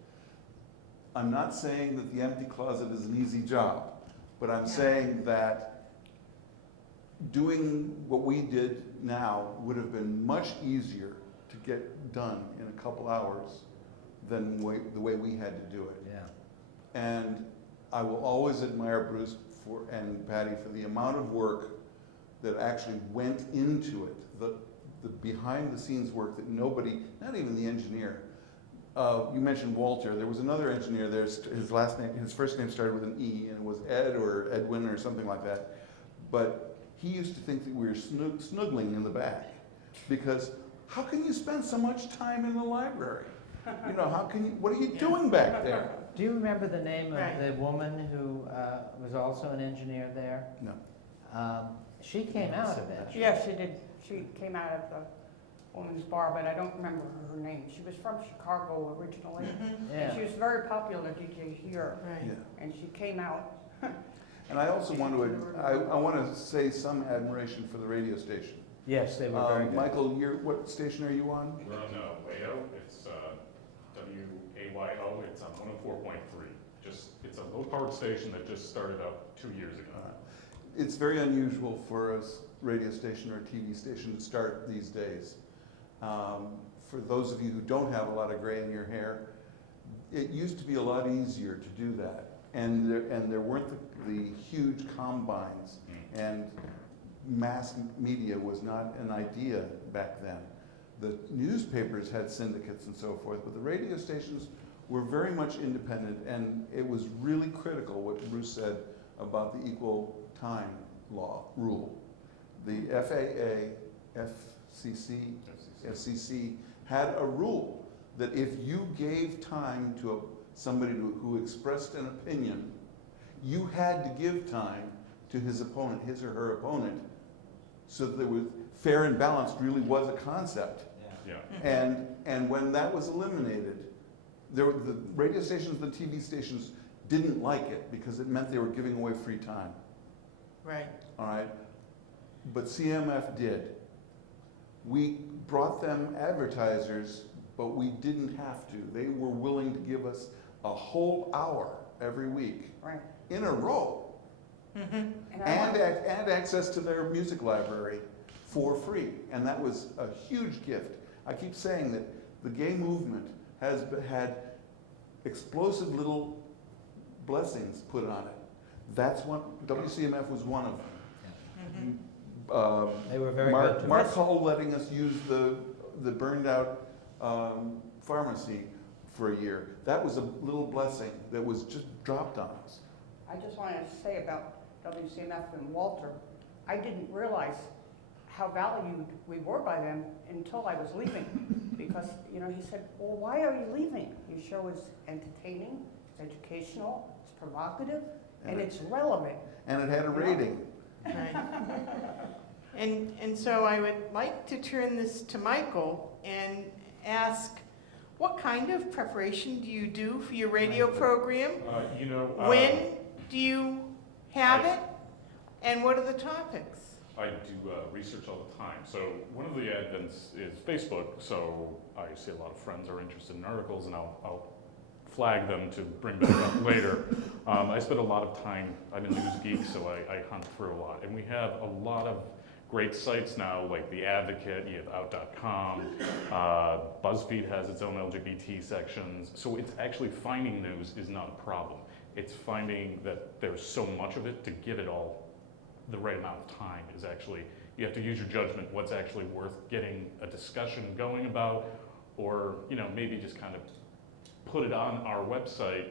I'm not saying that the empty closet is an easy job, but I'm saying that doing what we did now would have been much easier to get done in a couple hours than the way we had to do it. Yeah. And I will always admire Bruce and Patty for the amount of work that actually went into it, the behind the scenes work that nobody, not even the engineer. You mentioned Walter. There was another engineer there. His first name started with an E, and it was Ed or Edwin or something like that. But he used to think that we were snuggling in the back, because how can you spend so much time in the library? You know, what are you doing back there? Do you remember the name of Right. the woman who was also an engineer there? No. She came out eventually. Yeah, she did. She came out of the women's bar, but I don't remember her name. She was from Chicago originally. And she Yeah. was very popular DJ here. Right. Yeah. And she came out. And I also want to say some admiration for the radio station. Yes, they were very good. Michael, what station are you on? We're on WAYO. It's WAYO. It's on 104.3. It's a low-powered station that just started up 2 years ago. It's very unusual for a radio station or a TV station to start these days. For those of you who don't have a lot of gray in your hair, it used to be a lot easier to do that. And there weren't the huge combines, and mass media was not an idea back then. The newspapers had syndicates and so forth, but the radio stations were very much independent, and it was really critical what Bruce said about the equal time rule. The FAA, FCC had a rule that if you gave time to somebody who expressed an opinion, you had to give time to his opponent, his or her opponent, so that there was fair and balanced really was a concept. Yeah. And when that was eliminated, the radio stations, the TV stations didn't like it because it meant they were giving away free time. Right. All right? But CMF did. We brought them advertisers, but we didn't have to. They were willing to give us a whole hour every week Right. in a row, And and access to their music library for free. And that was a huge gift. I keep saying that the gay movement has had explosive little blessings put on it. That's one, WCMF was one of them. They were very Mark, good to Mark us. Hull letting us use the burned out pharmacy for a year. That was a little blessing that was just dropped on us. I just wanted to say about WCMF and Walter, I didn't realize how valued we were by them until I was leaving. Because, you know, he said, well, why are you leaving? Your show is entertaining, it's educational, it's provocative, and it's relevant. And it had a rating. Right. And so I would like to turn this to Michael and ask, what kind of preparation do you do for your radio program? When do you have it? And what are the topics? I do research all the time. So one of the advents is Facebook. So I see a lot of friends are interested in articles, and I'll flag them to bring back up later. I spend a lot of time, I'm a news geek, so I hunt through a lot. And we have a lot of great sites now, like The Advocate, you have out.com, BuzzFeed has its own LGBT sections. So it's actually finding news is not a problem. It's finding that there's so much of it to give it all the right amount of time is actually, you have to use your judgment what's actually worth getting a discussion going about, or maybe just kind of put it on our website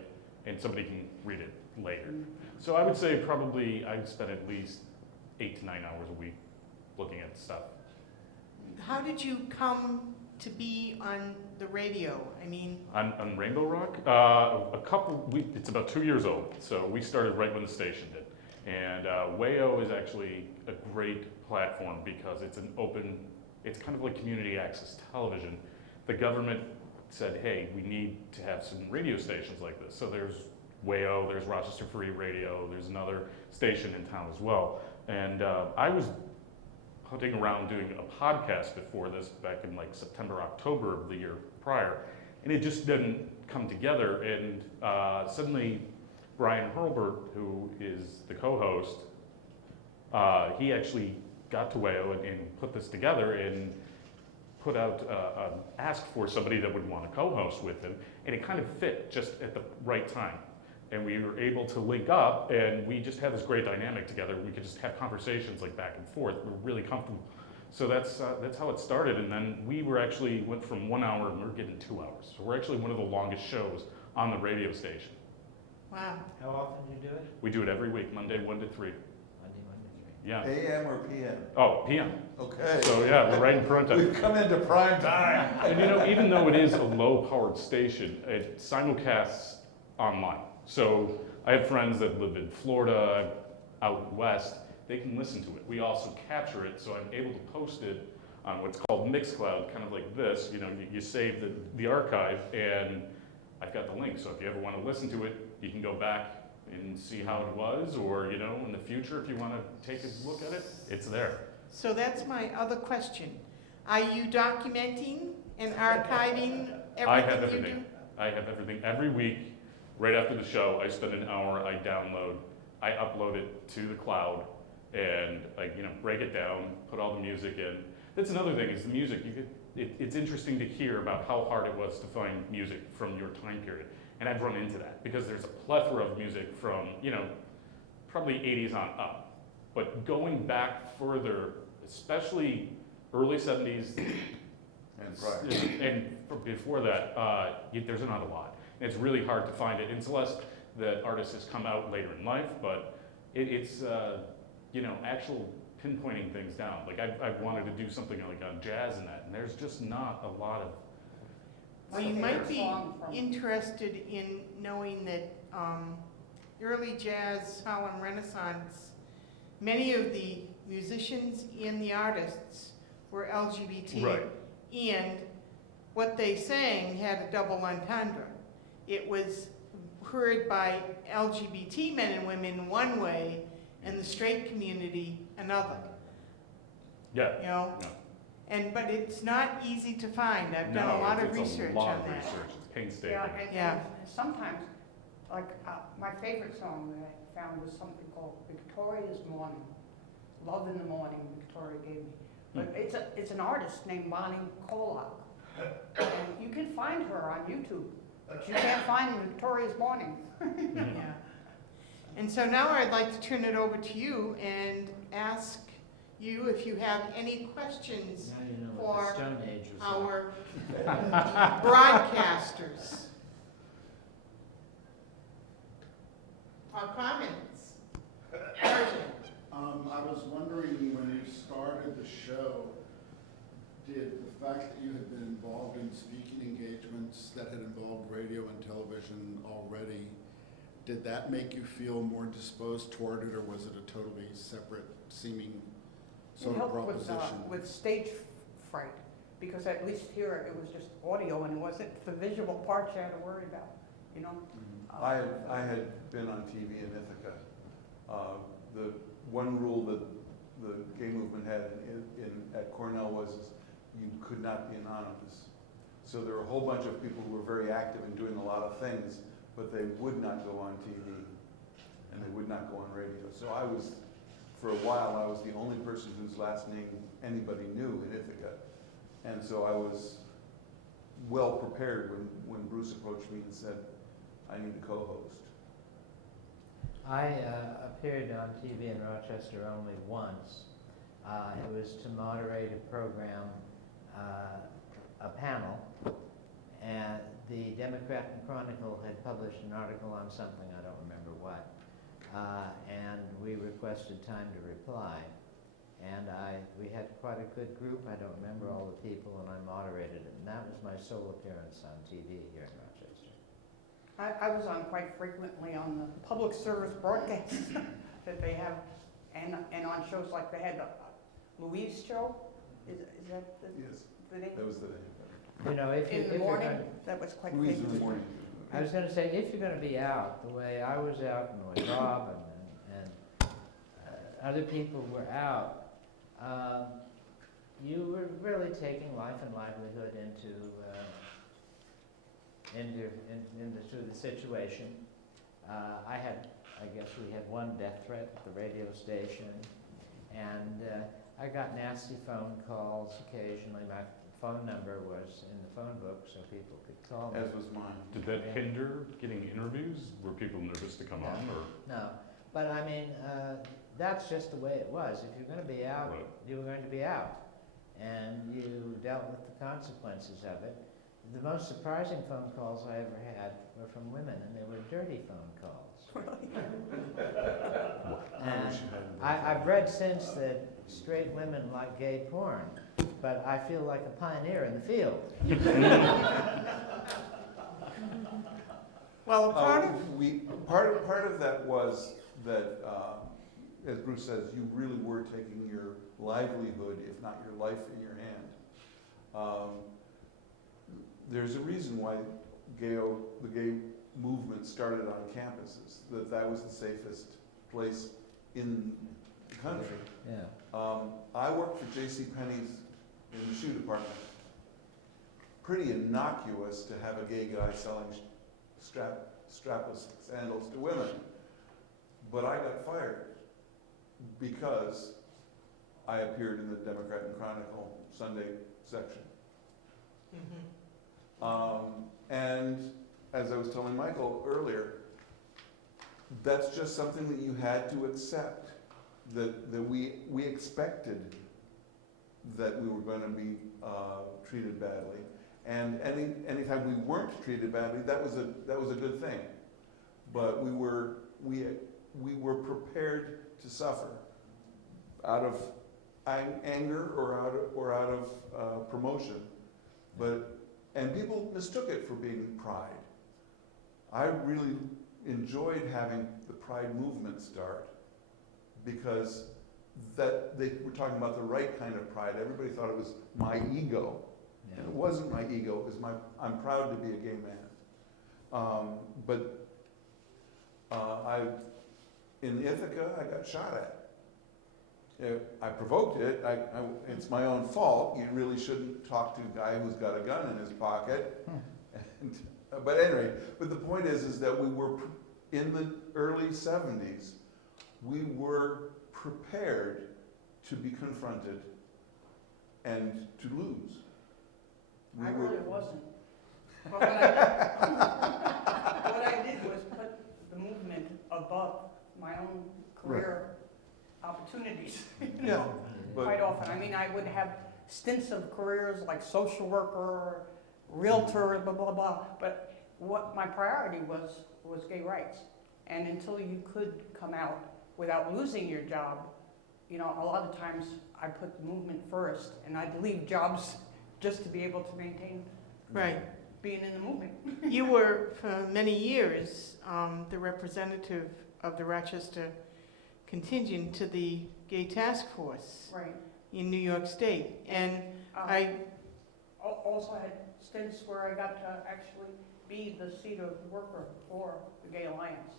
and somebody can read it later. So I would say probably I spend at least 8 to 9 hours a week looking at stuff. How did you come to be on the radio? I mean, On Rainbow Rock, it's about 2 years old, so we started right when the station did. And WAYO is actually a great platform because it's it's kind of like community access television. The government said, hey, we need to have some radio stations like this. So there's WAYO, there's Rochester Free Radio, there's another station in town as well. And I was hunting around doing a podcast before this back in like September, October of the year prior, and it just didn't come together. And suddenly Brian Hurlburt, who is the co-host, he actually got to WAYO and put this together, and put out, asked for somebody that would want to co-host with him, and it kind of fit just at the right time. And we were able to link up, and we just had this great dynamic together. We could just have conversations like back and forth. We were really comfortable. So that's how it started. And then we were actually went from 1 hour, and we were getting 2 hours. So we're actually one of the longest shows on the radio station. Wow. How often do you do it? We do it every week, Monday 1 to 3. Monday, 1 to 3. Yeah. AM or PM? Oh, PM. Okay. So yeah, we're right in prime time. We've come into prime time. And you know, even though it is a low-powered station, it simulcasts online. So I have friends that live in Florida, out west. They can listen to it. We also capture it, so I'm able to post it on what's called Mixcloud, kind of like this. You know, you save the archive, and I've got the link. So if you ever want to listen to it, you can go back and see how it was, or you know, in the future, if you want to take a look at it, it's there. So that's my other question. Are you documenting and archiving everything I have you everything. do? I have everything. Every week, right after the show, I spend an hour, I download, I upload it to the cloud, and I break it down, put all the music in. That's another thing, is the music. It's interesting to hear about how hard it was to find music from your time period. And I've run into that, because there's a plethora of music from, probably 80s on up. But going back further, especially early 70s, And prior. and before that, there's not a lot. And it's really hard to find it, unless the artist has come out later in life, but it's actual pinpointing things down. Like I've wanted to do something like on jazz and that, and there's just not a lot of. Well, you might be interested in knowing that early jazz, Harlem Renaissance, many of the musicians and the artists were LGBT. Right. And what they sang had a double entendre. It was heard by LGBT men and women one way, and the straight community another. Yeah. You know? No. But it's not easy to find. I've done a lot of research on that. It's painstaking. Yeah, and sometimes, like, my favorite song that I found was something called Victoria's Morning. Love in the Morning, Victoria gave me. But it's an artist named Bonnie Colac. And you can find her on YouTube, but you can't find Victoria's Morning. Yeah. And so now I'd like to turn it over to you and ask you if you have any questions Now you know what for the Stone Age was like. our broadcasters. Or comments? Arjun. I was wondering, when you started the show, did the fact that you had been involved in speaking engagements that had involved radio and television already, did that make you feel more disposed toward it, or was it a totally separate seeming sort of proposition? With stage fright, because at least here it was just audio and it wasn't the visual parts you had to worry about, you know? I had been on TV in Ithaca. The one rule that the gay movement had at Cornell was you could not be anonymous. So there were a whole bunch of people who were very active in doing a lot of things, but they would not go on TV and they would not go on radio. So for a while, I was the only person whose last name anybody knew in Ithaca. And so I was well prepared when Bruce approached me and said, I need a co-host. I appeared on TV in Rochester only once. It was to moderate a program, a panel, and the Democrat and Chronicle had published an article on something, I don't remember what, and we requested time to reply. And we had quite a good group. I don't remember all the people, and I moderated it. And that was my sole appearance on TV here in Rochester. I was on quite frequently on the public service broadcasts that they have, and on shows like they had Louise show. Is that the, Yes, the name? that was the name. You know, if In the you're morning, gonna, that was quite Louise in famous. the morning. I was going to say, if you're going to be out the way I was out and the way Bob and other people were out, you were really taking life and livelihood into the situation. I guess we had one death threat at the radio station, and I got nasty phone calls occasionally. My phone number was in the phone book so people could call me. As was mine. Did that hinder getting interviews? Were people nervous to come on, or? No, but I mean, that's just the way it was. If you're going to be out, Right. you were going to be out, and you dealt with the consequences of it. The most surprising phone calls I ever had were from women, and they were dirty phone calls. And I've read since that straight women like gay porn, but I feel like a pioneer in the field. Well, a part of, Part of that was that, as Bruce says, you really were taking your livelihood, if not your life, in your hand. There's a reason why the gay movement started on campuses, that was the safest place in the country. Yeah. I worked for JCPenney's in the shoe department. Pretty innocuous to have a gay guy selling strapless sandals to women. But I got fired because I appeared in the Democrat and Chronicle Sunday section. And as I was telling Michael earlier, that's just something that you had to accept, that we expected that we were going to be treated badly, and anytime we weren't treated badly, that was a good thing. But we were prepared to suffer out of anger or out of promotion, and people mistook it for being pride. I really enjoyed having the pride movement start because that they were talking about the right kind of pride. Everybody thought it was my ego. Yeah. And it wasn't my ego, it was I'm proud to be a gay man. In Ithaca, I got shot at. I provoked it, it's my own fault. You really shouldn't talk to a guy who's got a gun in his pocket. But anyway, but the point is that we were, in the early 70s, we were prepared to be confronted and to lose. I really wasn't. But what I did was put the movement above my own career opportunities. Yeah, but Quite often. I mean, I would have stints of careers like social worker, realtor, blah, blah, blah. But what my priority was gay rights. And until you could come out without losing your job, you know, a lot of times I put the movement first, and I'd leave jobs just to be able to maintain right. being in the movement. You were, for many years, the representative of the Rochester contingent to the Gay Task Force Right. in New York State. And I also had stints where I got to actually be the seat of worker for the Gay Alliance.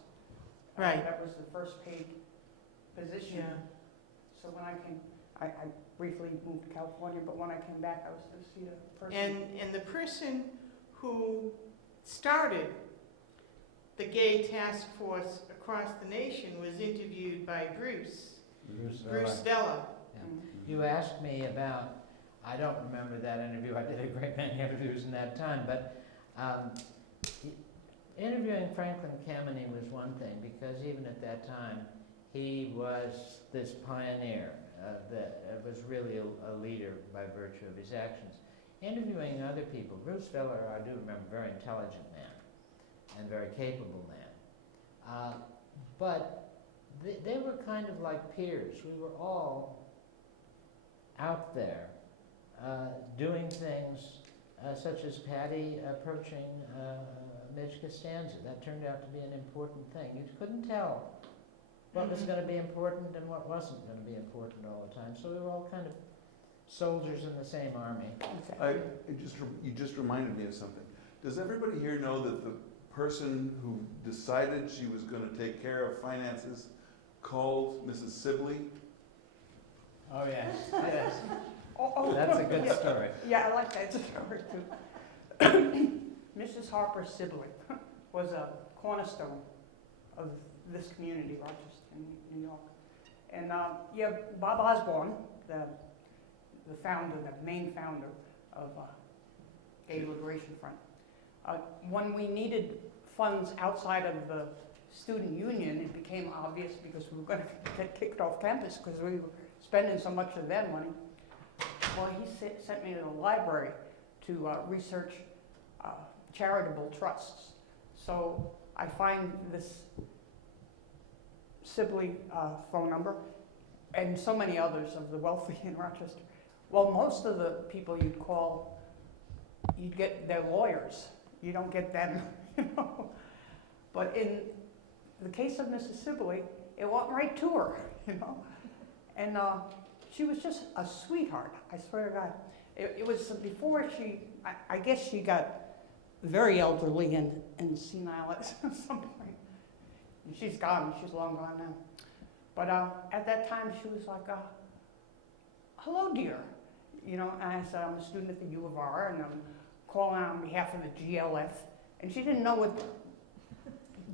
Right. That was the first paid position. Yeah. So when I came, I briefly moved to California, but when I came back, I was the seat of person. And the person who started the Gay Task Force across the nation was interviewed by Bruce Della. Yeah. Mm. You asked me about, I don't remember that interview, I did a great many interviews in that time, but interviewing Frank Kameny was one thing, because even at that time, he was this pioneer that was really a leader by virtue of his actions. Interviewing other people, Bruce Della, I do remember, very intelligent man and very capable man. But they were kind of like peers. We were all out there doing things such as Patti approaching Midge Costanza. That turned out to be an important thing. You couldn't tell what was going to be important and what wasn't going to be important all the time. So we were all kind of soldiers in the same army. You just reminded me of something. Does everybody here know that the person who decided she was going to take care of finances called Mrs. Sibley? Oh, yes, yes. Oh, That's a good yeah. story. Yeah, I like that story too. Mrs. Harper Sibley was a cornerstone of this community, Rochester, New York. And yeah, Bob Osborne, the founder, the main founder, of Gay Liberation Front. When we needed funds outside of the student union, it became obvious because we were going to get kicked off campus because we were spending so much of their money. Well, he sent me to the library to research charitable trusts. So I find this Sibley phone number and so many others of the wealthy in Rochester. Well, most of the people you'd call, you'd get their lawyers. You don't get them, you know. But in the case of Mrs. Sibley, it went right to her, you know. And she was just a sweetheart, I swear to God. It was before I guess she got very elderly and senile at some point. And she's gone, she's long gone now. But at that time, she was like, hello, dear. You know, and I said, I'm a student at the U of R, and I'm calling on behalf of the GLF. And she didn't know what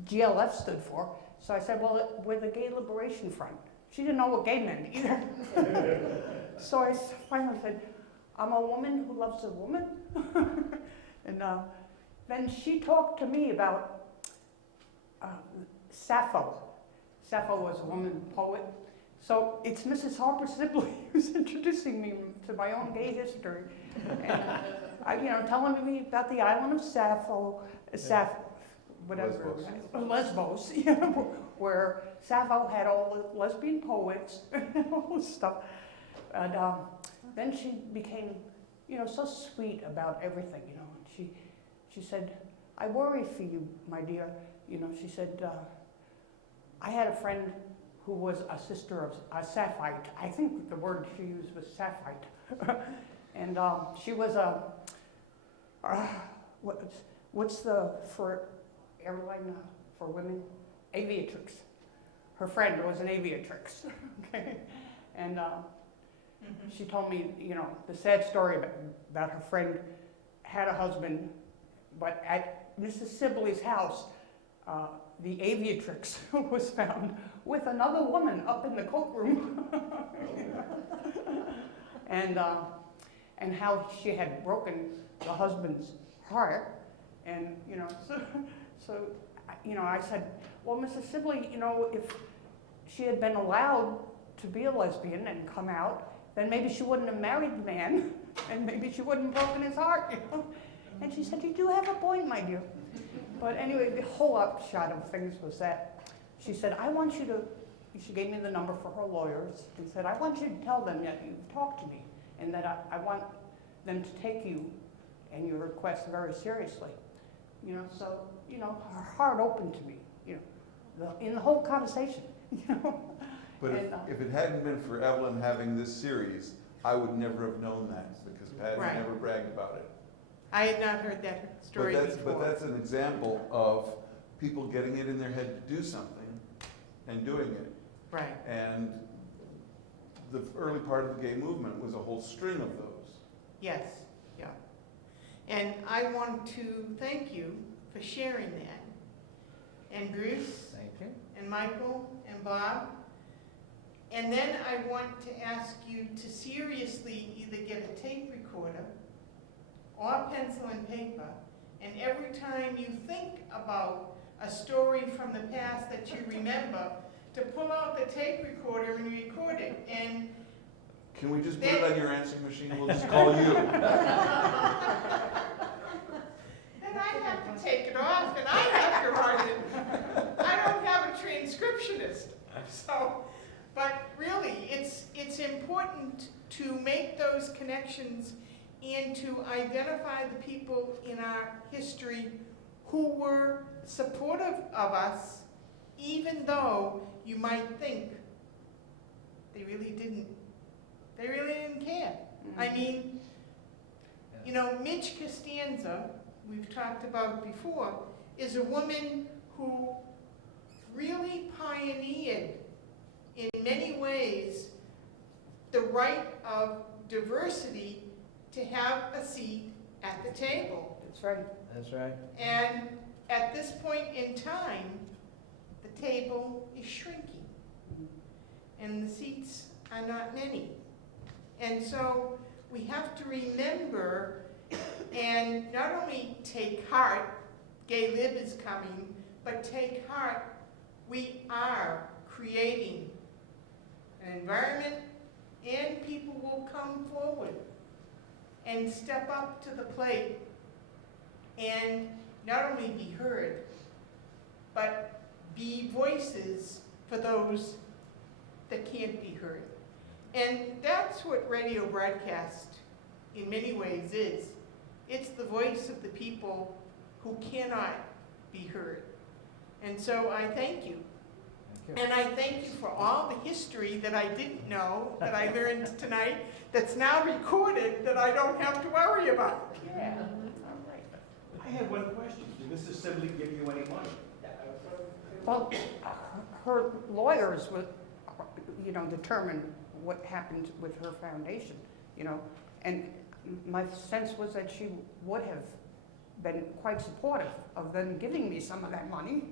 GLF stood for. So I said, well, we're the Gay Liberation Front. She didn't know what gay meant either. So I finally said, I'm a woman who loves a woman. And then she talked to me about Sappho. Sappho was a woman poet. So it's Mrs. Harper Sibley who's introducing me to my own gay history. And, you know, telling me about the island of Sappho, whatever, Lesbos, you know, where Sappho had all the lesbian poets and all this stuff. And then she became, you know, so sweet about everything, you know. She said, I worry for you, my dear. You know, she said, I had a friend who was a sister of a Sapphite. I think the word she used was Sapphite. And she was a, what's the, for airline for women? Aviatrix. Her friend was an aviatrix, okay? And she told me, you know, the sad story about her friend had a husband, but at Mrs. Sibley's house, the aviatrix was found with another woman up in the coat room. And how she had broken the husband's heart. And, you know, so, you know, I said, well, Mrs. Sibley, you know, if she had been allowed to be a lesbian and come out, then maybe she wouldn't have married the man, and maybe she wouldn't have broken his heart, you know? And she said, you do have a point, my dear. But anyway, the whole upshot of things was that she said, I want you to, she gave me the number for her lawyers, and said, I want you to tell them that you've talked to me, and that I want them to take you and your request very seriously. You know, so, you know, her heart opened to me, you know, in the whole conversation, you know. But if it hadn't been for Evelyn having this series, I would never have known that, because Patty Right. never bragged about it. I had not heard that story before. But that's an example of people getting it in their head to do something and doing it. Right. And the early part of the gay movement was a whole string of those. Yes, yeah. And I want to thank you for sharing that. And Bruce, Thank you. and Michael, and Bob. And then I want to ask you to seriously either get a tape recorder or pencil and paper, and every time you think about a story from the past that you remember, to pull out the tape recorder and record it. And Can we just put it on your answering machine? We'll just call you. then I have to take it off, and I have to write it. I don't have a transcriptionist. So, but really, it's important to make those connections and to identify the people in our history who were supportive of us, even though you might think they really didn't care. I mean, you know, Midge Costanza, we've talked about before, is a woman who really pioneered in many ways the right of diversity to have a seat at the table. That's right. That's right. And at this point in time, the table is shrinking, and the seats are not many. And so we have to remember and not only take heart, Gay Lib is coming, but take heart, we are creating an environment and people will come forward and step up to the plate and not only be heard, but be voices for those that can't be heard. And that's what radio broadcast in many ways is. It's the voice of the people who cannot be heard. And so I thank you. Thank you. And I thank you for all the history that I didn't know, that I learned tonight, that's now recorded, that I don't have to worry about. Yeah. All right. I had one question. Did Mrs. Sibley give you any money? Well, her lawyers would, determine what happened with her foundation, and my sense was that she would have been quite supportive of them giving me some of that money.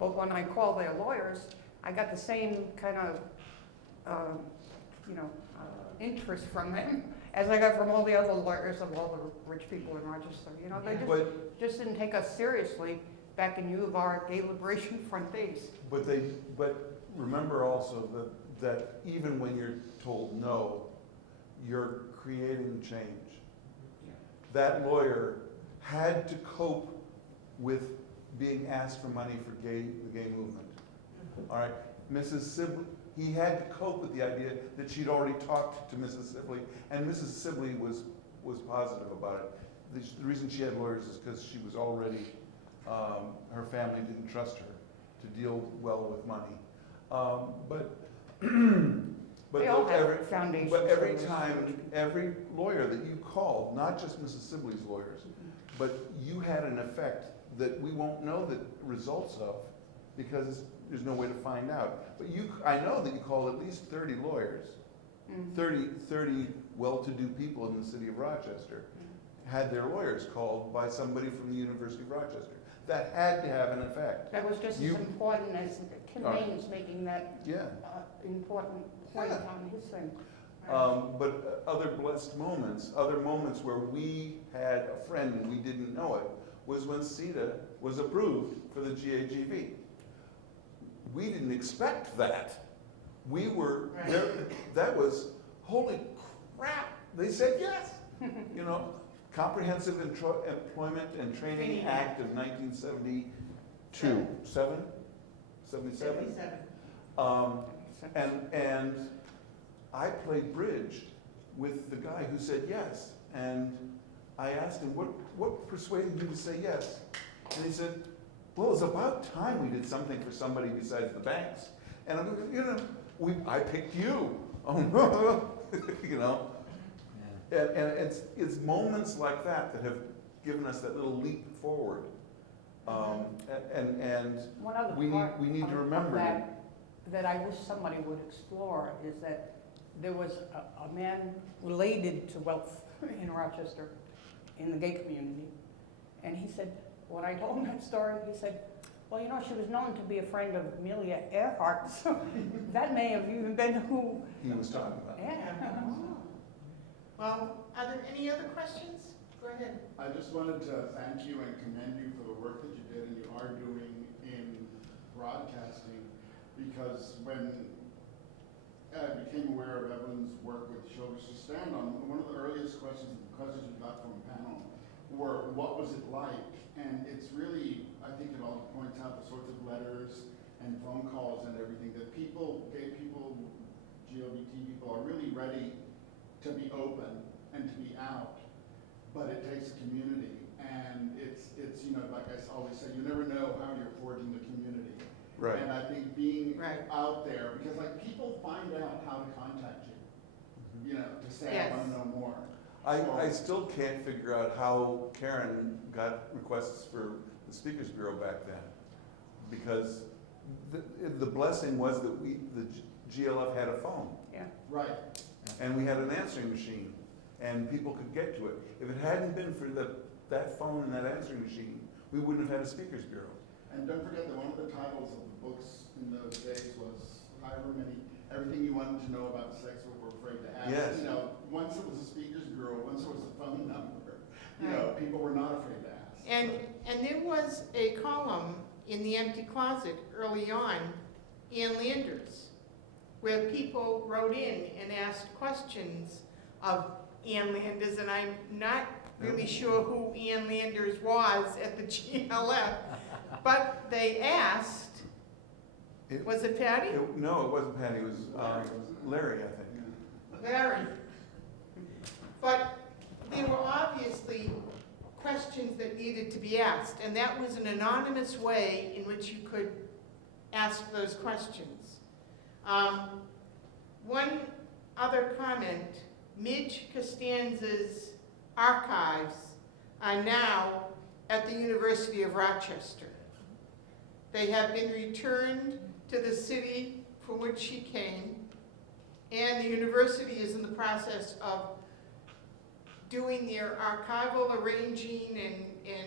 But when I called their lawyers, I got the same kind of, interest from them as I got from all the other lawyers of all the rich people in Rochester. They just didn't take us seriously back in U of R Gay Liberation Front days. But remember also that even when you're told no, you're creating change. That lawyer had to cope with being asked for money for the gay movement. All right, Mrs. Sibley, he had to cope with the idea that she'd already talked to Mrs. Sibley, and Mrs. Sibley was positive about it. The reason she had lawyers is because she was already, her family didn't trust her to deal well with money. They all have foundations. But every time, every lawyer that you called, not just Mrs. Sibley's lawyers, but you had an effect that we won't know the results of because there's no way to find out. But I know that you called at least 30 lawyers, 30 well-to-do people in the city of Rochester had their lawyers called by somebody from the University of Rochester. That had to have an effect. That was just as important as Kameny making that important point on his thing. But other blessed moments, other moments where we had a friend and we didn't know it, was when CETA was approved for the GAGV. We didn't expect that. We were, that was, holy crap, they said yes. Comprehensive Employment and Training Act of 1972, 77? And I played bridge with the guy who said yes. And I asked him, what persuaded you to say yes? And he said, well, it's about time we did something for somebody besides the banks. And I picked you. Oh no, And it's moments like that that have given us that little leap forward. And One other we part need to of remember that I wish somebody would explore is that there was a man related to wealth in Rochester in the gay community. And he said, when I told him that story, he said, well, she was known to be a friend of Amelia Earhart, so that may have even been who he was talking about. Yeah. Well, are there any other questions? Go ahead. I just wanted to thank you and commend you for the work that you did and you are doing in broadcasting, because when I became aware of Evelyn's work with Shoulders to Stand On, one of the earliest questions we got from the panel were, what was it like? And it's really, I think it all points out the sorts of letters and phone calls and everything that people, gay people, LGBT people, are really ready to be open and to be out, but it takes a community, and it's like I always say, you never know how you're forging the community. Right. And I think being out there, because people find out how to contact you, to say, I want to know more. I still can't figure out how Karen got requests for the Speakers Bureau back then, because the blessing was that the GLF had a phone. Yeah. Right. And we had an answering machine, and people could get to it. If it hadn't been for that phone and that answering machine, we wouldn't have had a Speakers Bureau. And don't forget that one of the titles of the books in those days was however many everything you wanted to know about sex but were afraid to ask. Yes. You know, once it was a speaker's bureau, once it was a phone number, you know, people were not afraid to ask. And there was a column in the Empty Closet early on, Ann Landers, where people wrote in and asked questions of Ann Landers, and I'm not really sure who Ann Landers was at the GLF, but they asked, was it Patty? No, it wasn't Patty, it was Larry, I think. Larry. But there were obviously questions that needed to be asked, and that was an anonymous way in which you could ask those questions. One other comment, Midge Costanza's archives are now at the University of Rochester. They have been returned to the city from which she came, and the university is in the process of doing their archival arranging and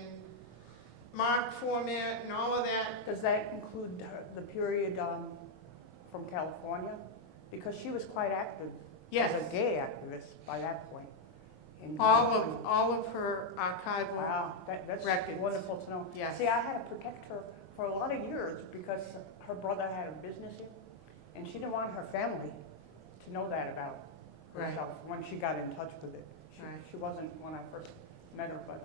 marked format and all of that. Does that include the period from California? Because she was quite active Yes, as a gay activist by that point. all of her archival, Wow, that's records. wonderful to know. Yes. See, I had to protect her for a lot of years because her brother had a business here, and she didn't want her family to know that about Right. herself when she got in touch with it. Right. She wasn't when I first met her, but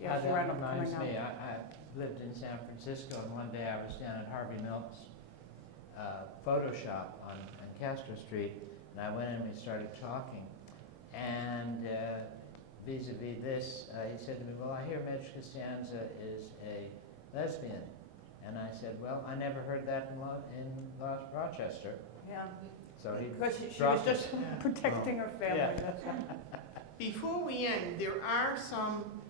yeah, That she ran up reminds coming me, out. I lived in San Francisco, and one day I was down at Harvey Milk's photo shop on Castro Street, and I went in and we started talking. And vis-a-vis this, he said to me, well, I hear Midge Costanza is a lesbian. And I said, well, I never heard that in Rochester. Yeah, So he because she was dropped it. just protecting her family, Yeah. that's all. Before we end, there are some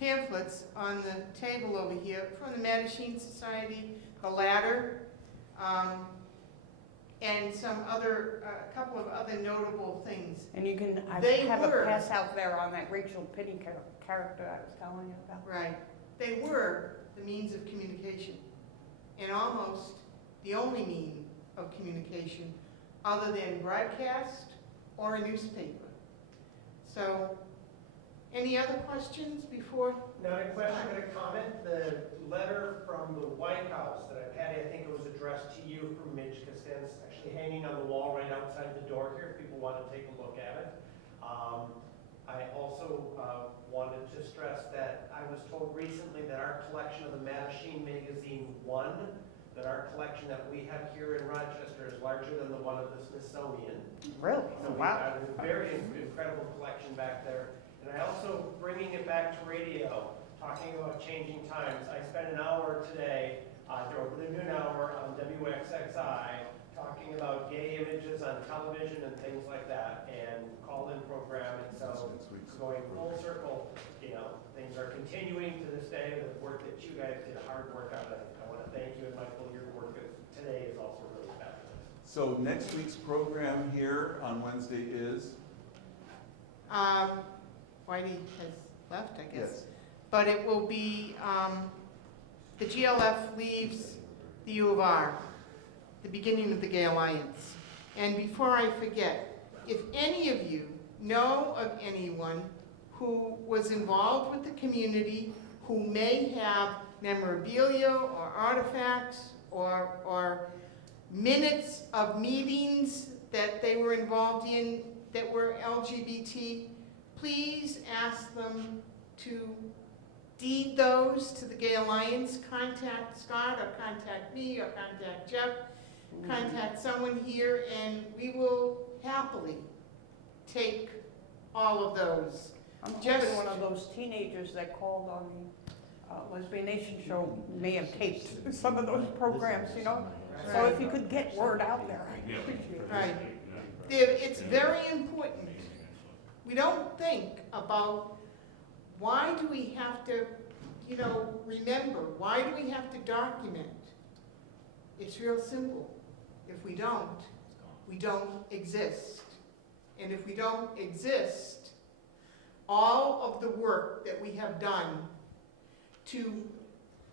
pamphlets on the table over here from the Mattachine Society, the Ladder, and some other, a couple of other notable things. And you can, I They have were- a pass out there on that Rachel Pitty character I was telling you about. Right. They were the means of communication, and almost the only mean of communication other than broadcast or a newspaper. So, any other questions before? Not a question, but a comment. The letter from the White House that Patty, I think it was addressed to you from Midge Costanza, is actually hanging on the wall right outside the door here if people want to take a look at it. I also wanted to stress that I was told recently that our collection of the Mattachine magazine won, that our collection that we have here in Rochester is larger than the one of the Smithsonian. Really? So we've got a very incredible collection back there. And I also, bringing it back to radio, talking about changing times. I spent an hour today, over the noon hour on WXXI, talking about gay images on television and things like that, and call-in program. And so it's going full circle, you know, things are continuing to this day. The work that you guys did, hard work on it. I want to thank you, and Michael, your work today is also really fabulous. So next week's program here on Wednesday is? Whitey has left, I guess. Yes. But it will be, the GLF leaves the U of R, the beginning of the Gay Alliance. And before I forget, if any of you know of anyone who was involved with the community, who may have memorabilia or artifacts or minutes of meetings that they were involved in that were LGBT, please ask them to deed those to the Gay Alliance. Contact Scott or contact me or contact Jeff, contact someone here, and we will happily take all of those. I'm Just- hoping one of those teenagers that called on the Lesbian Nation show may have taped some of those programs, you know? So if you could get word out there, I appreciate it. Right. It's very important. We don't think about why do we have to, you know, remember, why do we have to document? It's real simple. If we don't exist. And if we don't exist, all of the work that we have done to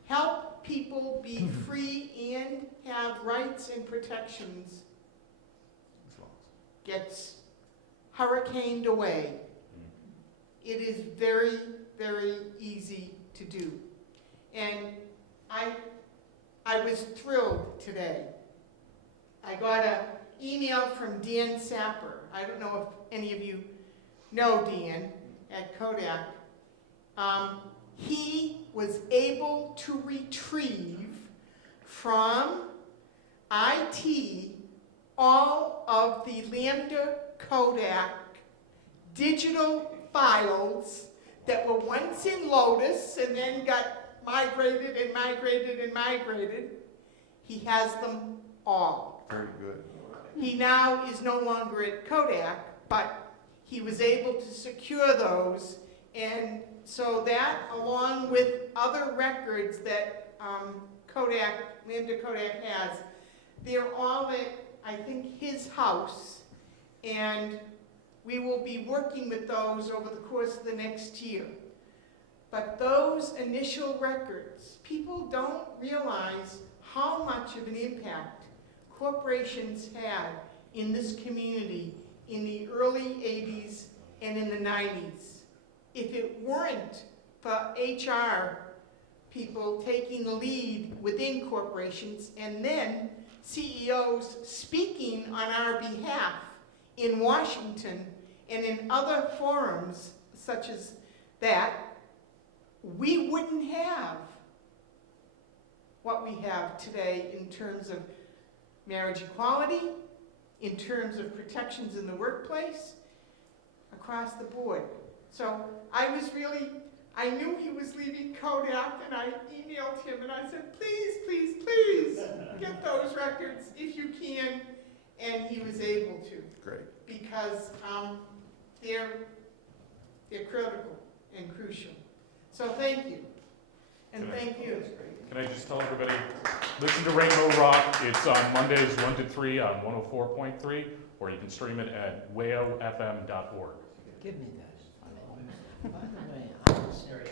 help people be free and have rights rights and protections gets hurricaned away, it is very, very easy to do. And I was thrilled today. I got an email from Dan Sapper. I don't know if any of you know Dan at Kodak. He was able to retrieve from IT all of the Lambda Kodak digital files that were once in Lotus and then got migrated and migrated and migrated. He has them all. Very good. He now is no longer at Kodak, but he was able to secure those, and so that, along with other records that Lambda Kodak has, they're all at, I think, his house, and we will be working with those over the course of the next year. But those initial records, people don't realize how much of an impact corporations had in this community in the early 80s and in the 90s. If it weren't for HR people taking the lead within corporations and then CEOs speaking on our behalf in Washington and in other forums such as that, we wouldn't have what we have today in terms of marriage equality, in terms of protections in the workplace, across the board. So I knew he was leaving Kodak, and I emailed him and I said, please, please, please get those records if you can, and he was able to. Great. Because they're critical and crucial. So thank you, and thank you. Can I just tell everybody, listen to Rainbow Rock. It's on Mondays 1 to 3 on 104.3, or you can stream it at wayofm.org. Give me that. By the way, I'm serious.